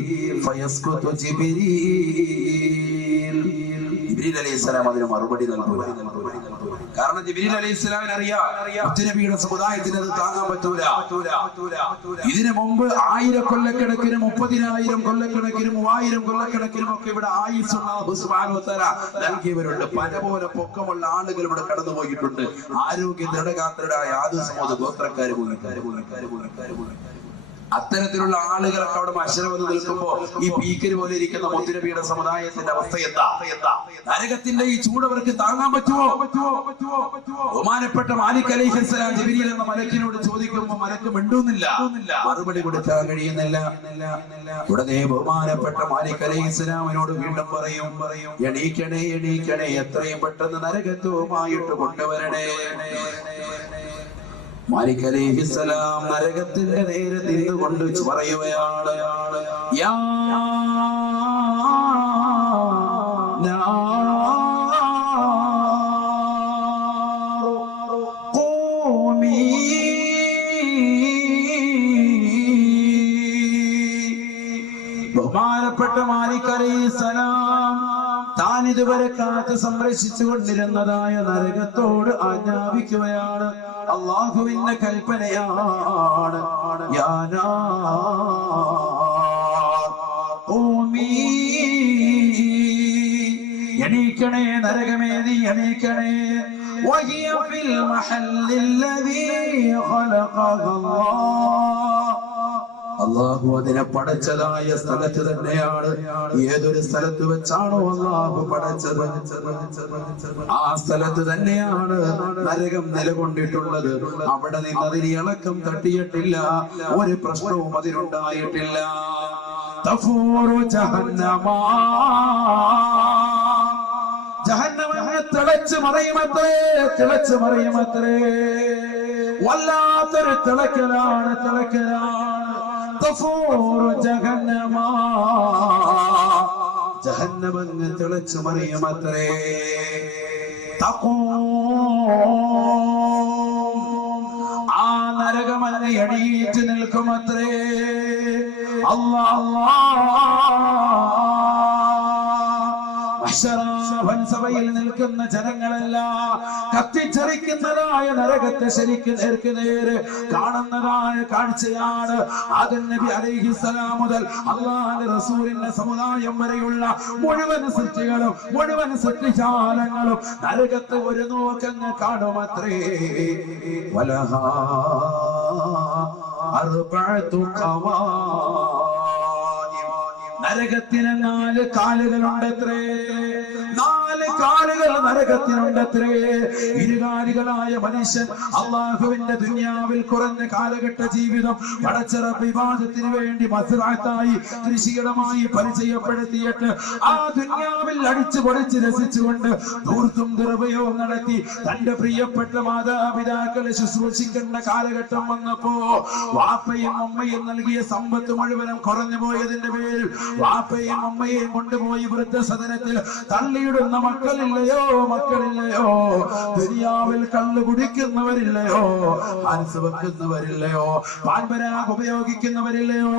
ഫയസ്കുതു ജിബ്രീൽ. ജിബ്രീൽ അലൈഹിസ്സലാം അതിന് മറുപടി നൽകുക. കാരണം ജിബ്രീൽ അലൈഹിസ്സലാമിന് അറിയാം മുത്തുനബിയുടെ സമുദായത്തിന് അത് താങ്ങാൻ പറ്റൂല. ഇതിനു മുമ്പ് 1000 കൊല്ലക്കണക്കിന്, 30,000 കൊല്ലക്കണക്കിന്, 3000 കൊല്ലക്കണക്കിനും ഒക്കെ ഇവിടെ ആയുസ്സുള്ള അല്ലാഹു സുബ്ഹാനഹു വ തആല നൽകിയവരുണ്ട്. പല പോലെ പൊക്കമുള്ള ആളുകൾ ഇവിടെ കടന്നു പോയിട്ടുണ്ട്. ആരോഗ്യ ദൃഢഗാത്രരായ ആദം സമൂഹ ഗോത്രക്കാര് പോയി. അത്തരത്തിലുള്ള ആളുകളൊക്കെ അവിടെ മഹ്ശർ വന്ന് നിൽക്കുമ്പോ ഈ പീക്കര് പോലെ ഇരിക്കുന്ന മുത്തുനബിയുടെ സമുദായത്തിന്റെ അവസ്ഥ എന്താ? നരകത്തിന്റെ ഈ ചൂട് അവർക്ക് താങ്ങാൻ പറ്റുമോ? ബഹുമാനപ്പെട്ട മാലിക് അലൈഹിസ്സലാം ജിബ്രീൽ എന്ന മലക്കിനോട് ചോദിക്കുമ്പോ മലക്ക് മിണ്ടുന്നില്ല, മറുപടി കൊടുക്കാൻ കഴിയുന്നില്ല. ഉടനെ ബഹുമാനപ്പെട്ട മാലിക് അലൈഹിസ്സലാമിനോട് വീണ്ടും പറയും, എണീക്കണേ, എണീക്കണേ, എത്രയും പെട്ടെന്ന് നരകത്വമായിട്ട് കൊണ്ടുവരണേ. മാലിക് അലൈഹിസ്സലാം നരകത്തിന്റെ നേരെ തിരിഞ്ഞുകൊണ്ട് പറയുകയാണ്, യാ ഖൂമി. ബഹുമാനപ്പെട്ട മാലിക് അലൈഹിസ്സലാം താൻ ഇതുവരെ കാത്ത് സംരക്ഷിച്ചു കൊണ്ടിരുന്നതായ നരകത്തോട് ആജ്ഞാപിക്കുകയാണ്. അല്ലാഹുവിന്റെ കൽപ്പനയാണ്, യാ നാർ ഖൂമി. എണീക്കണേ നരകമേ, നീ എണീക്കണേ. വഹിയ ഫിൽ മഹല്ലില്ലദീ ഖലഖഹ അല്ലാഹ് അള്ളാഹു അതിനെ പടച്ചതായ സ്ഥലത്ത് തന്നെയാണ്. ഏതൊരു സ്ഥലത്ത് വെച്ചാണോ അള്ളാഹു പടച്ചത്, ആ സ്ഥലത്ത് തന്നെയാണ് നരകം നിലകൊണ്ടിട്ടുള്ളത്. അവിടെ നിന്ന് അതിന് ഇളക്കം തട്ടിയിട്ടില്ല, ഒരു പ്രശ്നവും അതിനുണ്ടായിട്ടില്ല. തഫൂറു ജഹന്നമാ, ജഹന്നമ തിളച്ചു മറിയുമത്രേ, തിളച്ചു മറിയുമത്രേ. വല്ലാത്തൊരു തിളക്കലാണ്, തിളക്കലാണ്. തഫൂറു ജഹന്നമ, ജഹന്നമങ്ങ് തിളച്ചു മറിയുമത്രേ. ആ നരകമങ്ങ് എണീറ്റ് നിൽക്കുമത്രേ. സഭയിൽ നിൽക്കുന്ന ജനങ്ങളെല്ലാം കത്തിച്ചറിക്കുന്നതായ നരകത്തെ ശരിക്ക് നേർക്ക് നേര് കാണുന്നതായ കാഴ്ചയാണ്. ആദം നബി അലൈഹിസ്സലാം മുതൽ അല്ലാഹുവിന്റെ റസൂലിന്റെ സമുദായം വരെയുള്ള മുഴുവൻ സൃഷ്ടികളും മുഴുവൻ സൃഷ്ടിജാലങ്ങളും നരകത്തെ ഒരു നോക്കങ്ങ് കാണുമത്രേ. വലഹാ അർബഅതു ഖവാഇം, നരകത്തിന് 4 കാലുകളുണ്ടത്രേ. 4 കാലുകൾ നരകത്തിനുണ്ടത്രേ. ഇരുകാലികളായ മനുഷ്യൻ അള്ളാഹുവിന്റെ ദുനിയാവിൽ കുറഞ്ഞ കാലഘട്ട ജീവിതം പടച്ചറബ് ഇബാദത്തിന് വേണ്ടി മസ്റഅത്തായി കൃഷിയിടമായി പരിചയപ്പെടുത്തിയിട്ട് ആ ദുനിയാവിൽ അടിച്ചു പൊളിച്ച് രസിച്ചുകൊണ്ട് ധൂർത്തും ദുർവയോഗം നടത്തി തന്റെ പ്രിയപ്പെട്ട മാതാപിതാക്കളെ ശുശ്രൂഷിക്കേണ്ട കാലഘട്ടം വന്നപ്പോ വാപ്പയും അമ്മയും നൽകിയ സമ്പത്ത് മുഴുവനും കുറഞ്ഞു പോയതിന്റെ പേരിൽ വാപ്പയും അമ്മയെയും കൊണ്ടുപോയി വൃദ്ധസദനത്തിൽ തള്ളിയിടുന്ന മക്കളില്ലയോ, മക്കളില്ലയോ? ദുനിയാവിൽ കള്ളു കുടിക്കുന്നവരില്ലയോ, മനസ്സ് വെക്കുന്നവരില്ലയോ, പാൻപരാഗ് ഉപയോഗിക്കുന്നവരില്ലയോ,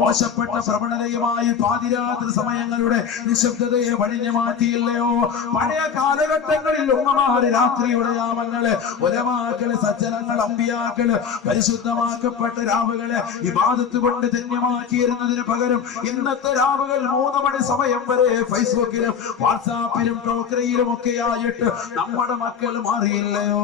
മോശപ്പെട്ട പ്രവണതയുമായി പാതിരാത്രി സമയങ്ങളുടെ നിശബ്ദതയെ വഴിഞ്ഞു മാറ്റിയില്ലയോ? പഴയ കാലഘട്ടങ്ങളിൽ ഉമ്മമാര് രാത്രിയുടെ യാമങ്ങള്, ഉലമാക്കള്, സജ്ജനങ്ങൾ, അമ്പിയാക്കള് പരിശുദ്ധമാക്കപ്പെട്ട രാവുകളെ ഇബാദത്ത് കൊണ്ട് ധന്യമാക്കിയിരുന്നതിന് പകരം ഇന്നത്തെ രാവുകൾ 3 മണി സമയം വരെ ഫേസ്ബുക്കിലും വാട്സാപ്പിലും ടോക്കറിയിലും ഒക്കെ ആയിട്ട് നമ്മുടെ മക്കൾ മാറിയില്ലയോ?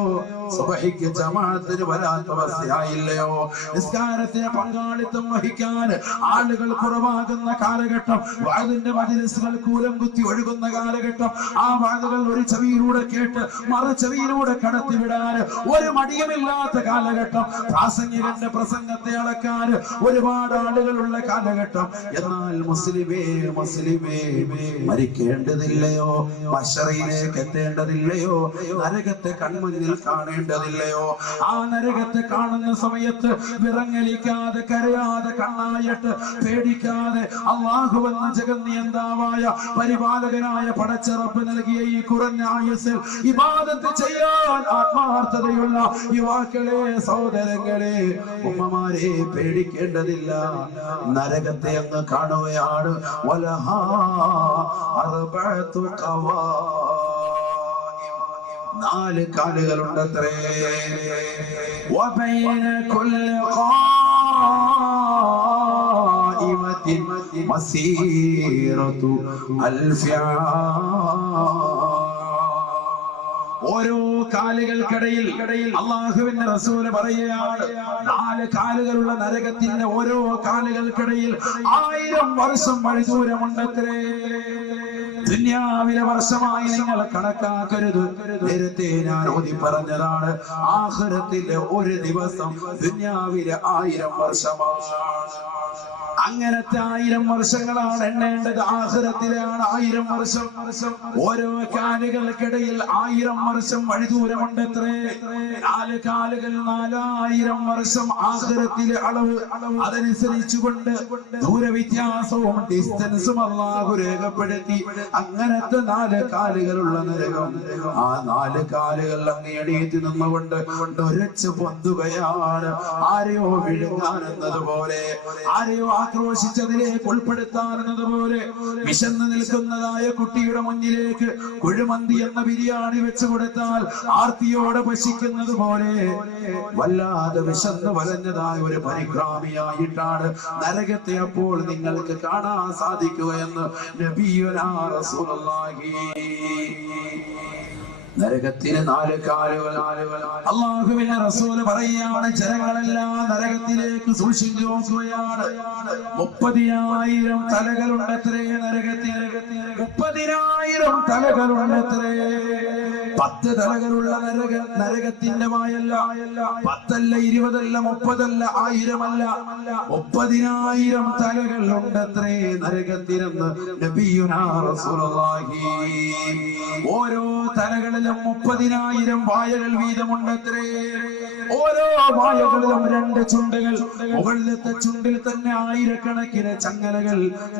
സുബഹിക്ക് ജമാഅത്തിന് വരാത്ത അവസ്ഥയായില്ലയോ? നിസ്കാരത്തിന് പങ്കാളിത്തം വഹിക്കാൻ ആളുകൾ കുറവാകുന്ന കാലഘട്ടം, വഅദിന്റെ മജ്‌ലിസുകൾ കൂലം കുത്തി ഒഴുകുന്ന കാലഘട്ടം, ആ വഅദുകൾ ഒരു ചെവിയിലൂടെ കേട്ട് മറു ചെവിയിലൂടെ കടത്തിവിടാൻ ഒരു മടിയുമില്ലാത്ത കാലഘട്ടം, പ്രാസംഗികന്റെ പ്രസംഗത്തെ അളക്കാൻ ഒരുപാട് ആളുകളുള്ള കാലഘട്ടം. എന്നാൽ മുസ്ലിമേ, മുസ്ലിമേ, മരിക്കേണ്ടതില്ലയോ? മശറയിലേക്ക് എത്തേണ്ടതില്ലയോ? നരകത്തെ കൺമുന്നിൽ കാണേണ്ടതില്ലയോ? ആ നരകത്തെ കാണുന്ന സമയത്ത് വിറങ്ങലിക്കാതെ, കരയാതെ, കണ്ണായിട്ട് പേടിക്കാതെ അല്ലാഹുവെന്ന ജഗന്നിയന്താവായ പരിപാലകനായ പടച്ചറബ് നൽകിയ ഈ കുറഞ്ഞ ആയുസ്സിൽ ഇബാദത്ത് ചെയ്യാൻ ആത്മാർത്ഥതയുള്ള യുവാക്കളെ, സഹോദരങ്ങളെ, ഉമ്മമാരെ, പേടിക്കേണ്ടതില്ല. നരകത്തെ അങ്ങ് കാണുകയാണ്. വലഹാ അർബഅതു ഖവാഇം, 4 കാലുകളുണ്ടത്രേ. വബൈന കുല്ലി ഖായിമത്തിൻ മസീറതു അൽഫി ഓരോ കാലുകൾക്കിടയിൽ അള്ളാഹുവിന്റെ റസൂല് പറയുകയാണ്, 4 കാലുകളുള്ള നരകത്തിന്റെ ഓരോ കാലുകൾക്കിടയിൽ 1000 വർഷം വഴിദൂരമുണ്ടത്രേ. ദുനിയാവിലെ വർഷമായി നിങ്ങൾ കണക്കാക്കരുത്. നേരത്തെ ഞാൻ ഓതി പറഞ്ഞതാണ്, ആഖിറത്തിലെ ഒരു ദിവസം ദുനിയാവിലെ 1000 വർഷമാണ്. അങ്ങനത്തെ 1000 വർഷങ്ങളാണ് എണ്ണേണ്ടത്. ആഖിറത്തിലാണ് 1000 വർഷം. ഓരോ കാലുകൾക്കിടയിൽ 1000 വർഷം വഴിദൂരമുണ്ടത്രേ. 4 കാലുകൾ 4000 വർഷം ആഖിറത്തിലെ അളവ്. അതനുസരിച്ചുകൊണ്ട് ദൂരവ്യത്യാസവും ഡിസ്റ്റൻസും അല്ലാഹു രേഖപ്പെടുത്തി. അങ്ങനത്തെ 4 കാലുകളുള്ള നരകം. ആ 4 കാലുകൾ അങ്ങ് എണീറ്റ് നിന്നുകൊണ്ട് ഒരച്ച് പൊന്തുകയാണ്. ആരെയോ വിഴുങ്ങാനെന്നതുപോലെ, ആരെയോ ആക്രോശിച്ചതിലേക്ക് ഉൾപ്പെടുത്താനെന്നത് പോലെ, വിശന്ന് നിൽക്കുന്നതായ കുട്ടിയുടെ മുന്നിലേക്ക് കുഴിമന്തി എന്ന ബിരിയാണി വെച്ചു കൊടുത്താൽ ആർത്തിയോടെ ഭക്ഷിക്കുന്നത് പോലെ വല്ലാതെ വിശന്ന് വലഞ്ഞതായ ഒരു പരിക്രാമിയായിട്ടാണ് നരകത്തെ അപ്പോൾ നിങ്ങൾക്ക് കാണാൻ സാധിക്കുക എന്ന് നബിയുനാ റസൂലുള്ളാഹി. നരകത്തിന് 4 കാലുകൾ. അല്ലാഹുവിന്റെ റസൂൽ പറയുകയാണ്, ജനങ്ങളെല്ലാം നരകത്തിലേക്ക് സൂക്ഷിച്ചു നോക്കുകയാണ്. 30,000 തലകളുണ്ടത്രേ നരകത്തിൽ. 30,000 തലകളുണ്ടത്രേ. 10 തലകളുള്ള നരകത്തിന്റെ വായല്ല. 10 അല്ല, 20 അല്ല, 30 അല്ല, 1000 അല്ല, 30,000 തലകളുണ്ടത്രേ നരകത്തിനെന്ന് നബിയുനാ റസൂലുള്ളാഹി. ഓരോ തലകളിലും 30,000 വായകൾ വീതമുണ്ടത്രേ. ഓരോ വായകളിലും 2 ചുണ്ടുകൾ. മുകളിലത്തെ ചുണ്ടിൽ തന്നെ 1000കണക്കിന് ചങ്ങലകൾ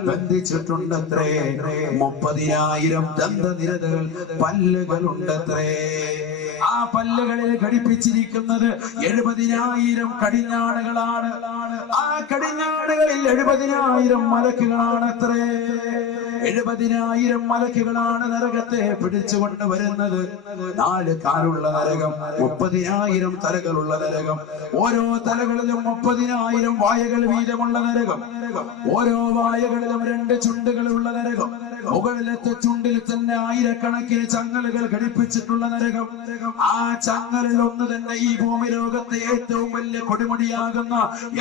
ബന്ധിച്ചിട്ടുണ്ടത്രേ. 30,000 ദന്തനിരകൾ പല്ലുകളുണ്ടത്രേ. ആ പല്ലുകളിൽ ഘടിപ്പിച്ചിരിക്കുന്നത് 70,000 കടിഞ്ഞാണുകളാണ്. ആ കടിഞ്ഞാണുകളിൽ 70,000 മലക്കുകളാണത്രേ. 70,000 മലക്കുകളാണ് നരകത്തെ പിടിച്ചുകൊണ്ട് വരുന്നത്. 4 കാലുള്ള നരകം, 30,000 തലകളുള്ള നരകം. ഓരോ തലകളിലും 30,000 വായകൾ വീതമുള്ള നരകം. ഓരോ വായകളിലും 2 ചുണ്ടുകളുള്ള നരകം. മുകളിലത്തെ ചുണ്ടിൽ തന്നെ 1000കണക്കിന് ചങ്ങലുകൾ ഘടിപ്പിച്ചിട്ടുള്ള നരകം. ആ ചങ്ങലിൽ ഒന്ന് തന്നെ ഈ ഭൂമി ലോകത്തെ ഏറ്റവും വലിയ കൊടുമുടിയാകുന്ന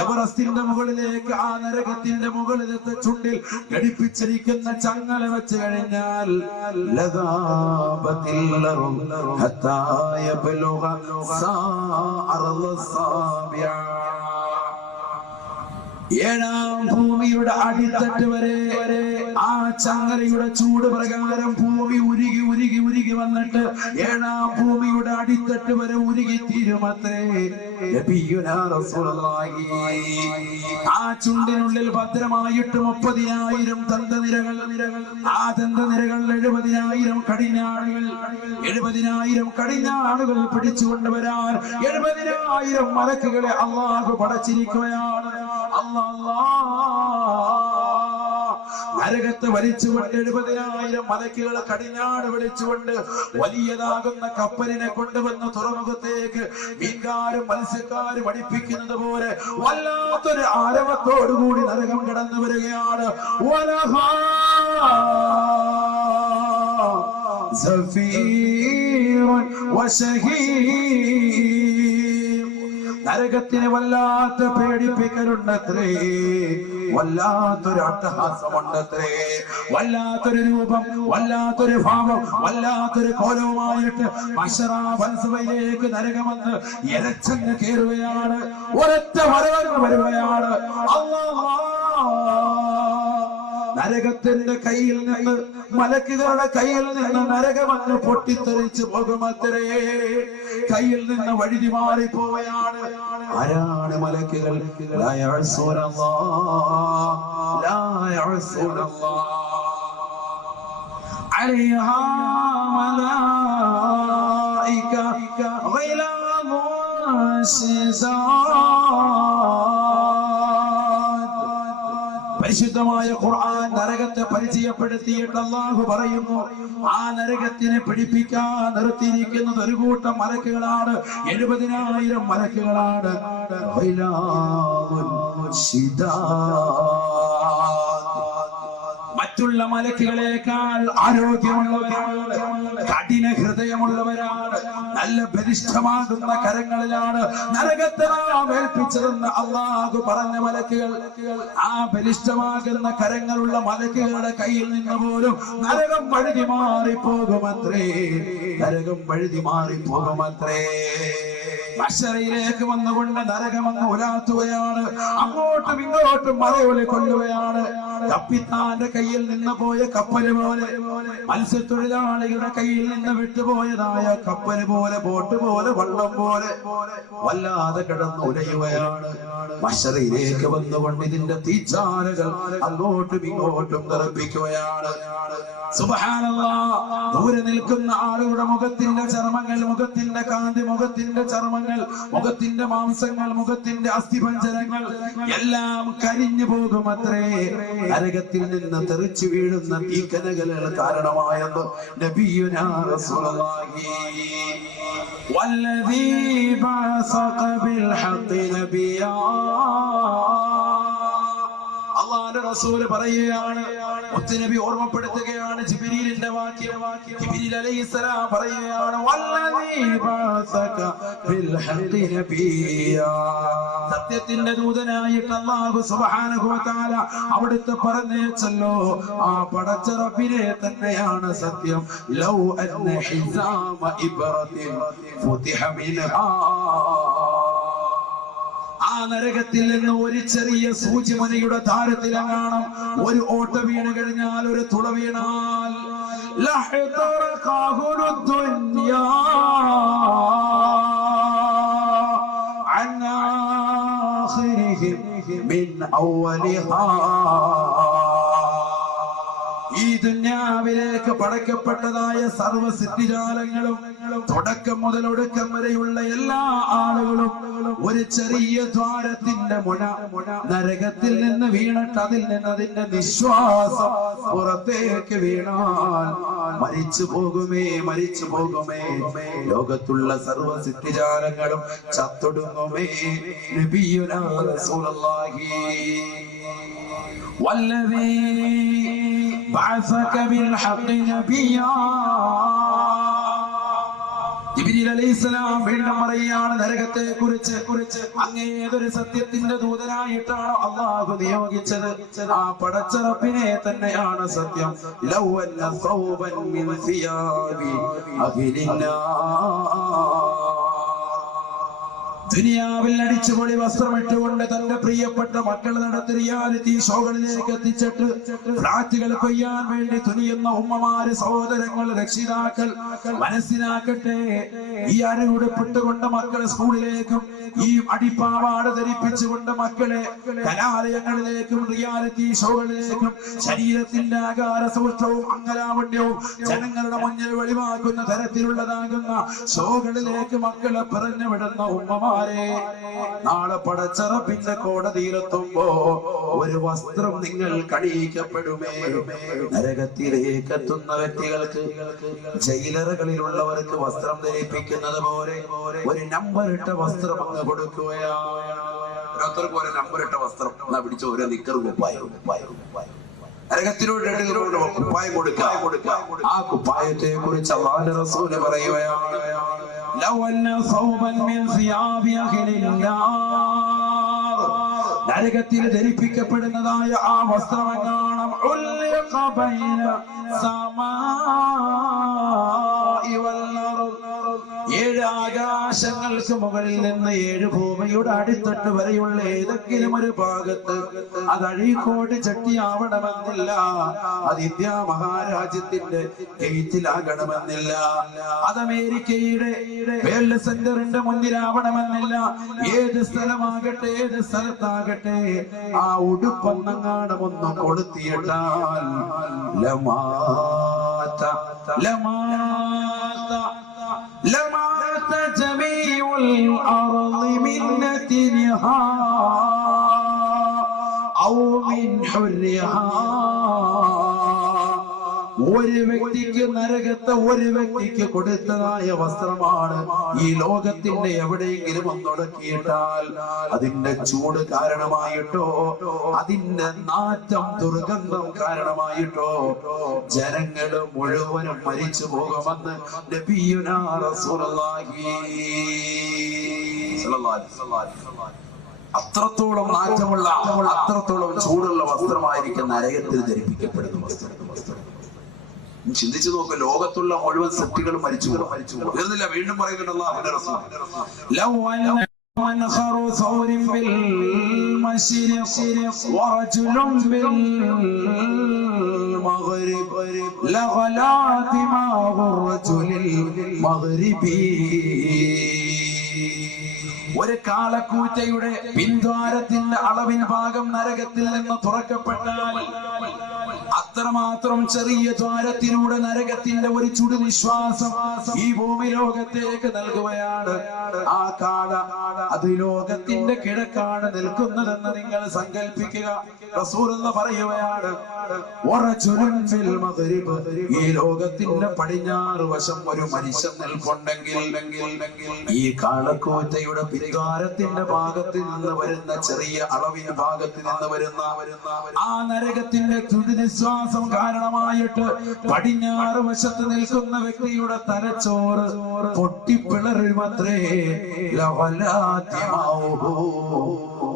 എവറസ്റ്റിന്റെ മുകളിലേക്ക് ആ നരകത്തിന്റെ മുകളിലത്തെ ചുണ്ടിൽ ഘടിപ്പിച്ചിരിക്കുന്ന ചങ്ങല വെച്ച് കഴിഞ്ഞാൽ ഏഴാം ഭൂമിയുടെ അടിത്തട്ട് വരെ ആ ചങ്ങലയുടെ ചൂട് പ്രകാരം ഭൂമി ഉരുകി ഉരുകി ഉരുകി വന്നിട്ട് 7ആം ഭൂമിയുടെ അടിത്തട്ട് വരെ ഉരുകി തീരുമത്രേ. നബിയുനാ റസൂലുള്ളാഹി. ആ ചുണ്ടിനുള്ളിൽ ഭദ്രമായിട്ട് 30,000 ദന്തനിരകൾ. ആ ദന്തനിരകളിൽ 70,000 കടിഞ്ഞാണുകൾ. 70,000 കടിഞ്ഞാണുകൾ പിടിച്ചുകൊണ്ടുവരാൻ 70,000 മലക്കുകളെ അല്ലാഹു പടച്ചിരിക്കുകയാണ്. നരകത്തെ വലിച്ചുകൊണ്ട് 70,000 മലക്കുകളെ കടിഞ്ഞാട് വിളിച്ചുകൊണ്ട് വലിയതാകുന്ന കപ്പലിനെ കൊണ്ടുവന്ന് തുറമുഖത്തേക്ക് മീൻകാരും മത്സ്യക്കാരും അടിപ്പിക്കുന്നത് പോലെ വല്ലാത്തൊരു ആരവത്തോടുകൂടി നരകം കടന്നു വരികയാണ്. നരകത്തിന് വല്ലാത്ത പേടിപ്പിക്കലുണ്ടത്രേ. വല്ലാത്തൊരു അട്ടഹാസമുണ്ടത്രേ. വല്ലാത്തൊരു രൂപം, വല്ലാത്തൊരു ഭാവം, വല്ലാത്തൊരു കോലവുമായിട്ട് മശറാബൻസവയിലേക്ക് നരകമെന്ന് എരച്ചങ്ങ് കയറുകയാണ്. ഒരൊറ്റ വരവങ്ങ് വരുകയാണ്. നരകത്തിന്റെ കയ്യിൽ നിന്ന്, മലക്കുകളുടെ കയ്യിൽ നിന്ന് നരകമങ്ങ് പൊട്ടിത്തെറിച്ച് പോകുമത്രേ. കയ്യിൽ നിന്ന് വഴുതി മാറിപ്പോവുകയാണ്. ആരാണ് മലക്കുകൾ? ലാ യഅ്സൂനല്ലാഹ്, ലാ യഅ്സൂനല്ലാഹ് അലൈഹാ മലായിക ഗൈലാദുൻ ശിസാദ്. പരിശുദ്ധമായ ഖുർആൻ നരകത്തെ പരിചയപ്പെടുത്തിയിട്ട് അല്ലാഹു പറയുന്നു, ആ നരകത്തിനെ പിടിപ്പിക്കാൻ നിർത്തിയിരിക്കുന്നത് ഒരു കൂട്ടം മലക്കുകളാണ്. 70,000 മലക്കുകളാണ്. മറ്റുള്ള മലക്കുകളെക്കാൾ ആരോഗ്യമുള്ളവരാണ്, കഠിന ഹൃദയമുള്ളവരാണ്, നല്ല ബലിഷ്ഠമാകുന്ന കരങ്ങളിലാണ് നരകത്തെ ഏൽപ്പിച്ചതെന്ന് അല്ലാഹു പറഞ്ഞ മലക്കുകൾ. ആ ബലിഷ്ഠമാകുന്ന കരങ്ങളുള്ള മലക്കുകളുടെ കയ്യിൽ നിന്ന് പോലും നരകം വഴുതി മാറിപ്പോകുമത്രേ. നരകം വഴുതി മാറിപ്പോകുമത്രേ. മശറയിലേക്ക് വന്നുകൊണ്ട് നരകമങ്ങ് ഉലാത്തുകയാണ്. അങ്ങോട്ടും ഇങ്ങോട്ടും മലയോലെ കൊല്ലുകയാണ്. കപ്പിത്താന്റെ കയ്യിൽ നിന്ന് പോയ കപ്പല് പോലെ, മത്സ്യത്തൊഴിലാളികളുടെ കയ്യിൽ നിന്ന് വിട്ടുപോയതായ കപ്പല് പോലെ, ബോട്ട് പോലെ, വള്ളം പോലെ വല്ലാതെ കിടന്ന് ഉലയുകയാണ്. മശറയിലേക്ക് വന്നുകൊണ്ട് ഇതിന്റെ തീച്ചാലകൾ അങ്ങോട്ടും ഇങ്ങോട്ടും തെറിപ്പിക്കുകയാണ്. സുബ്ഹാനല്ലാഹ്. ദൂരെ നിൽക്കുന്ന ആളുകളുടെ മുഖത്തിന്റെ ചർമ്മങ്ങൾ, മുഖത്തിന്റെ കാന്തി, മുഖത്തിന്റെ ചർമ്മങ്ങൾ, മുഖത്തിന്റെ മാംസങ്ങൾ, മുഖത്തിന്റെ അസ്ഥിപഞ്ജരങ്ങൾ എല്ലാം കരിഞ്ഞു പോകുമത്രേ. നരകത്തിൽ നിന്ന് തെറിച്ചു വീഴുന്ന തീക്കനകൾ കാരണമായെന്ന് നബിയുനാ റസൂലുള്ളാഹി. വല്ലദീ ബഅസക ബിൽ ഹഖ് നബിയാ. അല്ലാഹ് അല്ലാഹുവിന്റെ റസൂൽ പറയുകയാണ്, മുത്തുനബി ഓർമ്മപ്പെടുത്തുകയാണ് ജിബ്രീലിന്റെ വാക്യം. ജിബ്രീൽ അലൈഹിസ്സലാം പറയുകയാണ്, വല്ലദീ ബഅസക ബിൽ ഹഖി നബിയ്യാ, സത്യത്തിന്റെ ദൂതനായിട്ട് അല്ലാഹു സുബ്ഹാനഹു വ തആല അവിടുത്തെ പറഞ്ഞയച്ചല്ലോ, ആ പടച്ച റബ്ബിനെ തന്നെയാണ് സത്യം. ലൗ അന്ന ഹിസാമ ഇബ്റതിൻ ഫുതിഹ മിൻഹാ, ആ നരകത്തിൽ നിന്ന് ഒരു ചെറിയ സൂചിമണിയുടെ താരത്തിലെങ്ങാണ് ഒരു ഓട്ട വീണ് കഴിഞ്ഞാൽ, ഒരു തുള വീണാൽ ഈ ദുനിയാവിലേക്ക് പടക്കപ്പെട്ടതായ സർവ്വ സിദ്ധിജാലങ്ങളും തുടക്കം മുതൽ ഒടുക്കം വരെയുള്ള എല്ലാ ആളുകളും ഒരു ചെറിയ ദ്വാരത്തിന്റെ മുന നരകത്തിൽ നിന്ന് വീണിട്ട് അതിൽ നിന്ന് അതിന്റെ നിശ്വാസം പുറത്തേക്ക് വീണാൽ മരിച്ചു പോകുമേ, മരിച്ചു പോകുമേ. ലോകത്തുള്ള സർവ്വ സിദ്ധിജാലങ്ങളും ചത്തൊടുങ്ങുമേ. നബിയുനാ റസൂലുള്ളാഹി വല്ലദീ ബഅസക ബിൽ ഹഖി നബിയ്യാ. ജിബ്രീൽ അലൈഹിസ്സലാം വീണ്ടും പറയുകയാണ് നരകത്തെ കുറിച്ച്, അങ്ങേതൊരു സത്യത്തിന്റെ ദൂതനായിട്ടാണ് അല്ലാഹു നിയോഗിച്ചത്, ആ പടച്ച റബ്ബിനെ തന്നെയാണ് സത്യം. ലൗ അന്ന സൗബൻ മിൻ സിയാബി അഹ്ലിന്നാ, ദുനിയാവിൽ അടിച്ചുപൊളി വസ്ത്രമിട്ടുകൊണ്ട് തന്റെ പ്രിയപ്പെട്ട മക്കൾ നടത്തി റിയാലിറ്റി ഷോകളിലേക്ക് എത്തിച്ചിട്ട് ഫ്ലാറ്റുകൾ കൊയ്യാൻ വേണ്ടി തുനിയുന്ന ഉമ്മമാര്, സഹോദരങ്ങൾ, രക്ഷിതാക്കൾ മനസ്സിലാക്കട്ടെ, ഈ അരയുടുപ്പിട്ടുകൊണ്ട് മക്കളെ സ്കൂളിലേക്കും ഈ അടിപ്പാവാട് ധരിപ്പിച്ചുകൊണ്ട് മക്കളെ കലാലയങ്ങളിലേക്കും റിയാലിറ്റി ഷോകളിലേക്കും ശരീരത്തിന്റെ ആകാര സൗഷ്ഠവും അംഗലാവണ്യവും ജനങ്ങളുടെ മുന്നിൽ വെളിവാക്കുന്ന തരത്തിലുള്ളതാകുന്ന ഷോകളിലേക്ക് മക്കളെ പറഞ്ഞു വിടുന്ന ഉമ്മമാർ, നാളെ പടച്ച റബ്ബിന്റെ കോടതിയിലെത്തുമ്പോ ഒരു വസ്ത്രം നിങ്ങൾ കണിയിക്കപ്പെടുമേ. നരകത്തിലേക്ക് എത്തുന്ന വ്യക്തികൾക്ക് ജയിലറുകളിലുള്ളവർക്ക് വസ്ത്രം ധരിപ്പിക്കുന്നത് പോലെ ഒരു നമ്പറിട്ട വസ്ത്രം അങ്ങ് കൊടുക്കുകയാണ്. ഓരോരുത്തർക്കും ഒരു നമ്പറിട്ട വസ്ത്രം എന്നാ പിടിച്ച ഓരോ നിക്കർ കുപ്പായം നരകത്തിലൂടെ കുപ്പായം കൊടുക്കാം. ആ കുപ്പായത്തെ കുറിച്ച് അല്ലാഹുവിന്റെ റസൂൽ പറയുകയാണ്, ലൗ അന്ന സൗബൻ മിൻ സിയാബി അഹ്ലിന്നാർ, നരകത്തിൽ ധരിപ്പിക്കപ്പെടുന്നതായ ആ വസ്ത്രമെങ്ങാണം ഉൽഖ ബൈന സമാഇ വൽ അർദ്, 7 ആകാശങ്ങൾക്ക് മുകളിൽ നിന്ന് 7 ഭൂമിയുടെ അടിത്തട്ട് വരെയുള്ള ഏതെങ്കിലും ഒരു ഭാഗത്ത്, അത് അഴീക്കോട് ചട്ടിയാവണമെന്നില്ല, അത് ഇന്ത്യ മഹാരാജ്യത്തിന്റെ ഗേറ്റിലാകണമെന്നില്ല, അത് അമേരിക്കയുടെ വേൾഡ് സെന്ററിന്റെ മുന്നിലാവണമെന്നില്ല. ഏത് സ്ഥലമാകട്ടെ, ഏത് സ്ഥലത്താകട്ടെ, ആ ഉടുപ്പൊന്നങ്ങാണം ഒന്ന് കൊടുത്തിയിട്ടാൽ ലമാത ജമീഉൽ അർളി മിൻ നതിനിഹാ ഔ മിൻ ഹുർരിഹാ. ഒരു വ്യക്തിക്ക് നരകത്തെ ഒരു വ്യക്തിക്ക് കൊടുത്തതായ വസ്ത്രമാണ് ഈ ലോകത്തിന്റെ എവിടെയെങ്കിലും ഒന്നുടക്കിയിട്ടാൽ അതിന്റെ ചൂട് കാരണമായിട്ടോ അതിന്റെ നാറ്റം ദുർഗന്ധം കാരണമായിട്ടോ ജനങ്ങൾ മുഴുവനും മരിച്ചു പോകുമെന്ന് നബിയുനാ റസൂലുള്ളാഹി സ്വല്ലല്ലാഹു അലൈഹി വസല്ലം. അത്രത്തോളം നാറ്റമുള്ള, അത്രത്തോളം ചൂടുള്ള വസ്ത്രമായിരിക്കും നരകത്തിൽ ധരിപ്പിക്കപ്പെടുന്ന വസ്ത്രം. ചിന്തിച്ചു നോക്ക്, ലോകത്തുള്ള മുഴുവൻ സൃഷ്ടികളും മരിച്ചു തീർന്നില്ല. വീണ്ടും പറയുന്നുണ്ട് അല്ലാഹുവിന്റെ റസൂൽ, ലൗ منخر ثور بالمشرق ورجل بالمغرب لغلا دماغ الرجل المغربي. ഒരു കാളക്കൂറ്റയുടെ പിൻദ്വാരത്തിന്റെ അളവിന് ഭാഗം നരകത്തിൽ നിന്ന് തുറക്കപ്പെട്ടാൽ അത്രമാത്രം ചെറിയ ദ്വാരത്തിലൂടെ നരകത്തിന്റെ ഒരു ചുടു നിശ്വാസം ഈ ഭൂമി ലോകത്തേക്ക് നൽകുകയാണ്. ആ കാട അത് ലോകത്തിന്റെ കിഴക്കാണ് നിൽക്കുന്നതെന്ന് നിങ്ങൾ സങ്കല്പിക്കുക. റസൂൽ എന്ന് പറയുകയാണ്, ഈ ലോകത്തിന്റെ പടിഞ്ഞാറ് വശം ഒരു മനുഷ്യൻ നിൽപ്പുണ്ടെങ്കിൽ ഈ കാളക്കൂറ്റയുടെ പിദ്വാരത്തിന്റെ ഭാഗത്ത് നിന്ന് വരുന്ന ചെറിയ അളവിന് ഭാഗത്ത് നിന്ന് വരുന്ന ആ നരകത്തിന്റെ ചുടുനിശ്വാസം കാരണമായിട്ട് പടിഞ്ഞാറ് വശത്ത് നിൽക്കുന്ന വ്യക്തിയുടെ തലച്ചോറ് പൊട്ടിപ്പിളരുമത്രേ.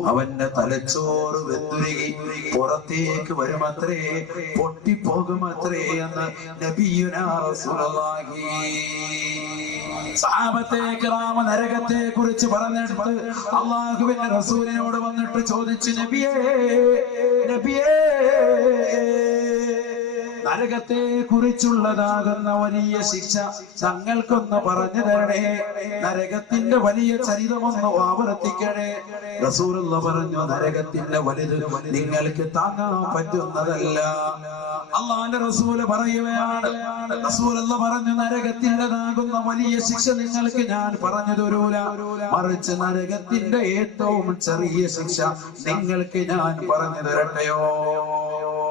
അവന്റെ തലച്ചോറ് വെന്തുരുകി പുറത്തേക്ക് വരുമത്രേ, പൊട്ടിപ്പോകുമത്രേ എന്ന് നബിയുനാ റസൂലുള്ളാഹി. സഹാബത്തെ കിറാം നരകത്തെ കുറിച്ച് പറഞ്ഞെടുത്ത് അല്ലാഹുവിന്റെ റസൂലിനോട് വന്നിട്ട് ചോദിച്ചു, നബിയേ നബിയേ, നരകത്തെ കുറിച്ചുള്ളതാകുന്ന വലിയ ശിക്ഷ ഞങ്ങൾക്കൊന്ന് പറഞ്ഞു തരണേ, നരകത്തിന്റെ വലിയ ചരിതമൊന്ന് ആവർത്തിക്കണേ. റസൂലുള്ള പറഞ്ഞു, നരകത്തിന്റെ വലുത് നിങ്ങൾക്ക് താങ്ങാൻ പറ്റുന്നതല്ല. അള്ളാന്റെ റസൂല് പറയുകയാണ്, റസൂലുള്ള പറഞ്ഞു, നരകത്തിൻ്റെതാകുന്ന വലിയ ശിക്ഷ നിങ്ങൾക്ക് ഞാൻ പറഞ്ഞു തരൂല, മറിച്ച് നരകത്തിന്റെ ഏറ്റവും ചെറിയ ശിക്ഷ നിങ്ങൾക്ക് ഞാൻ പറഞ്ഞു തരട്ടെയോ?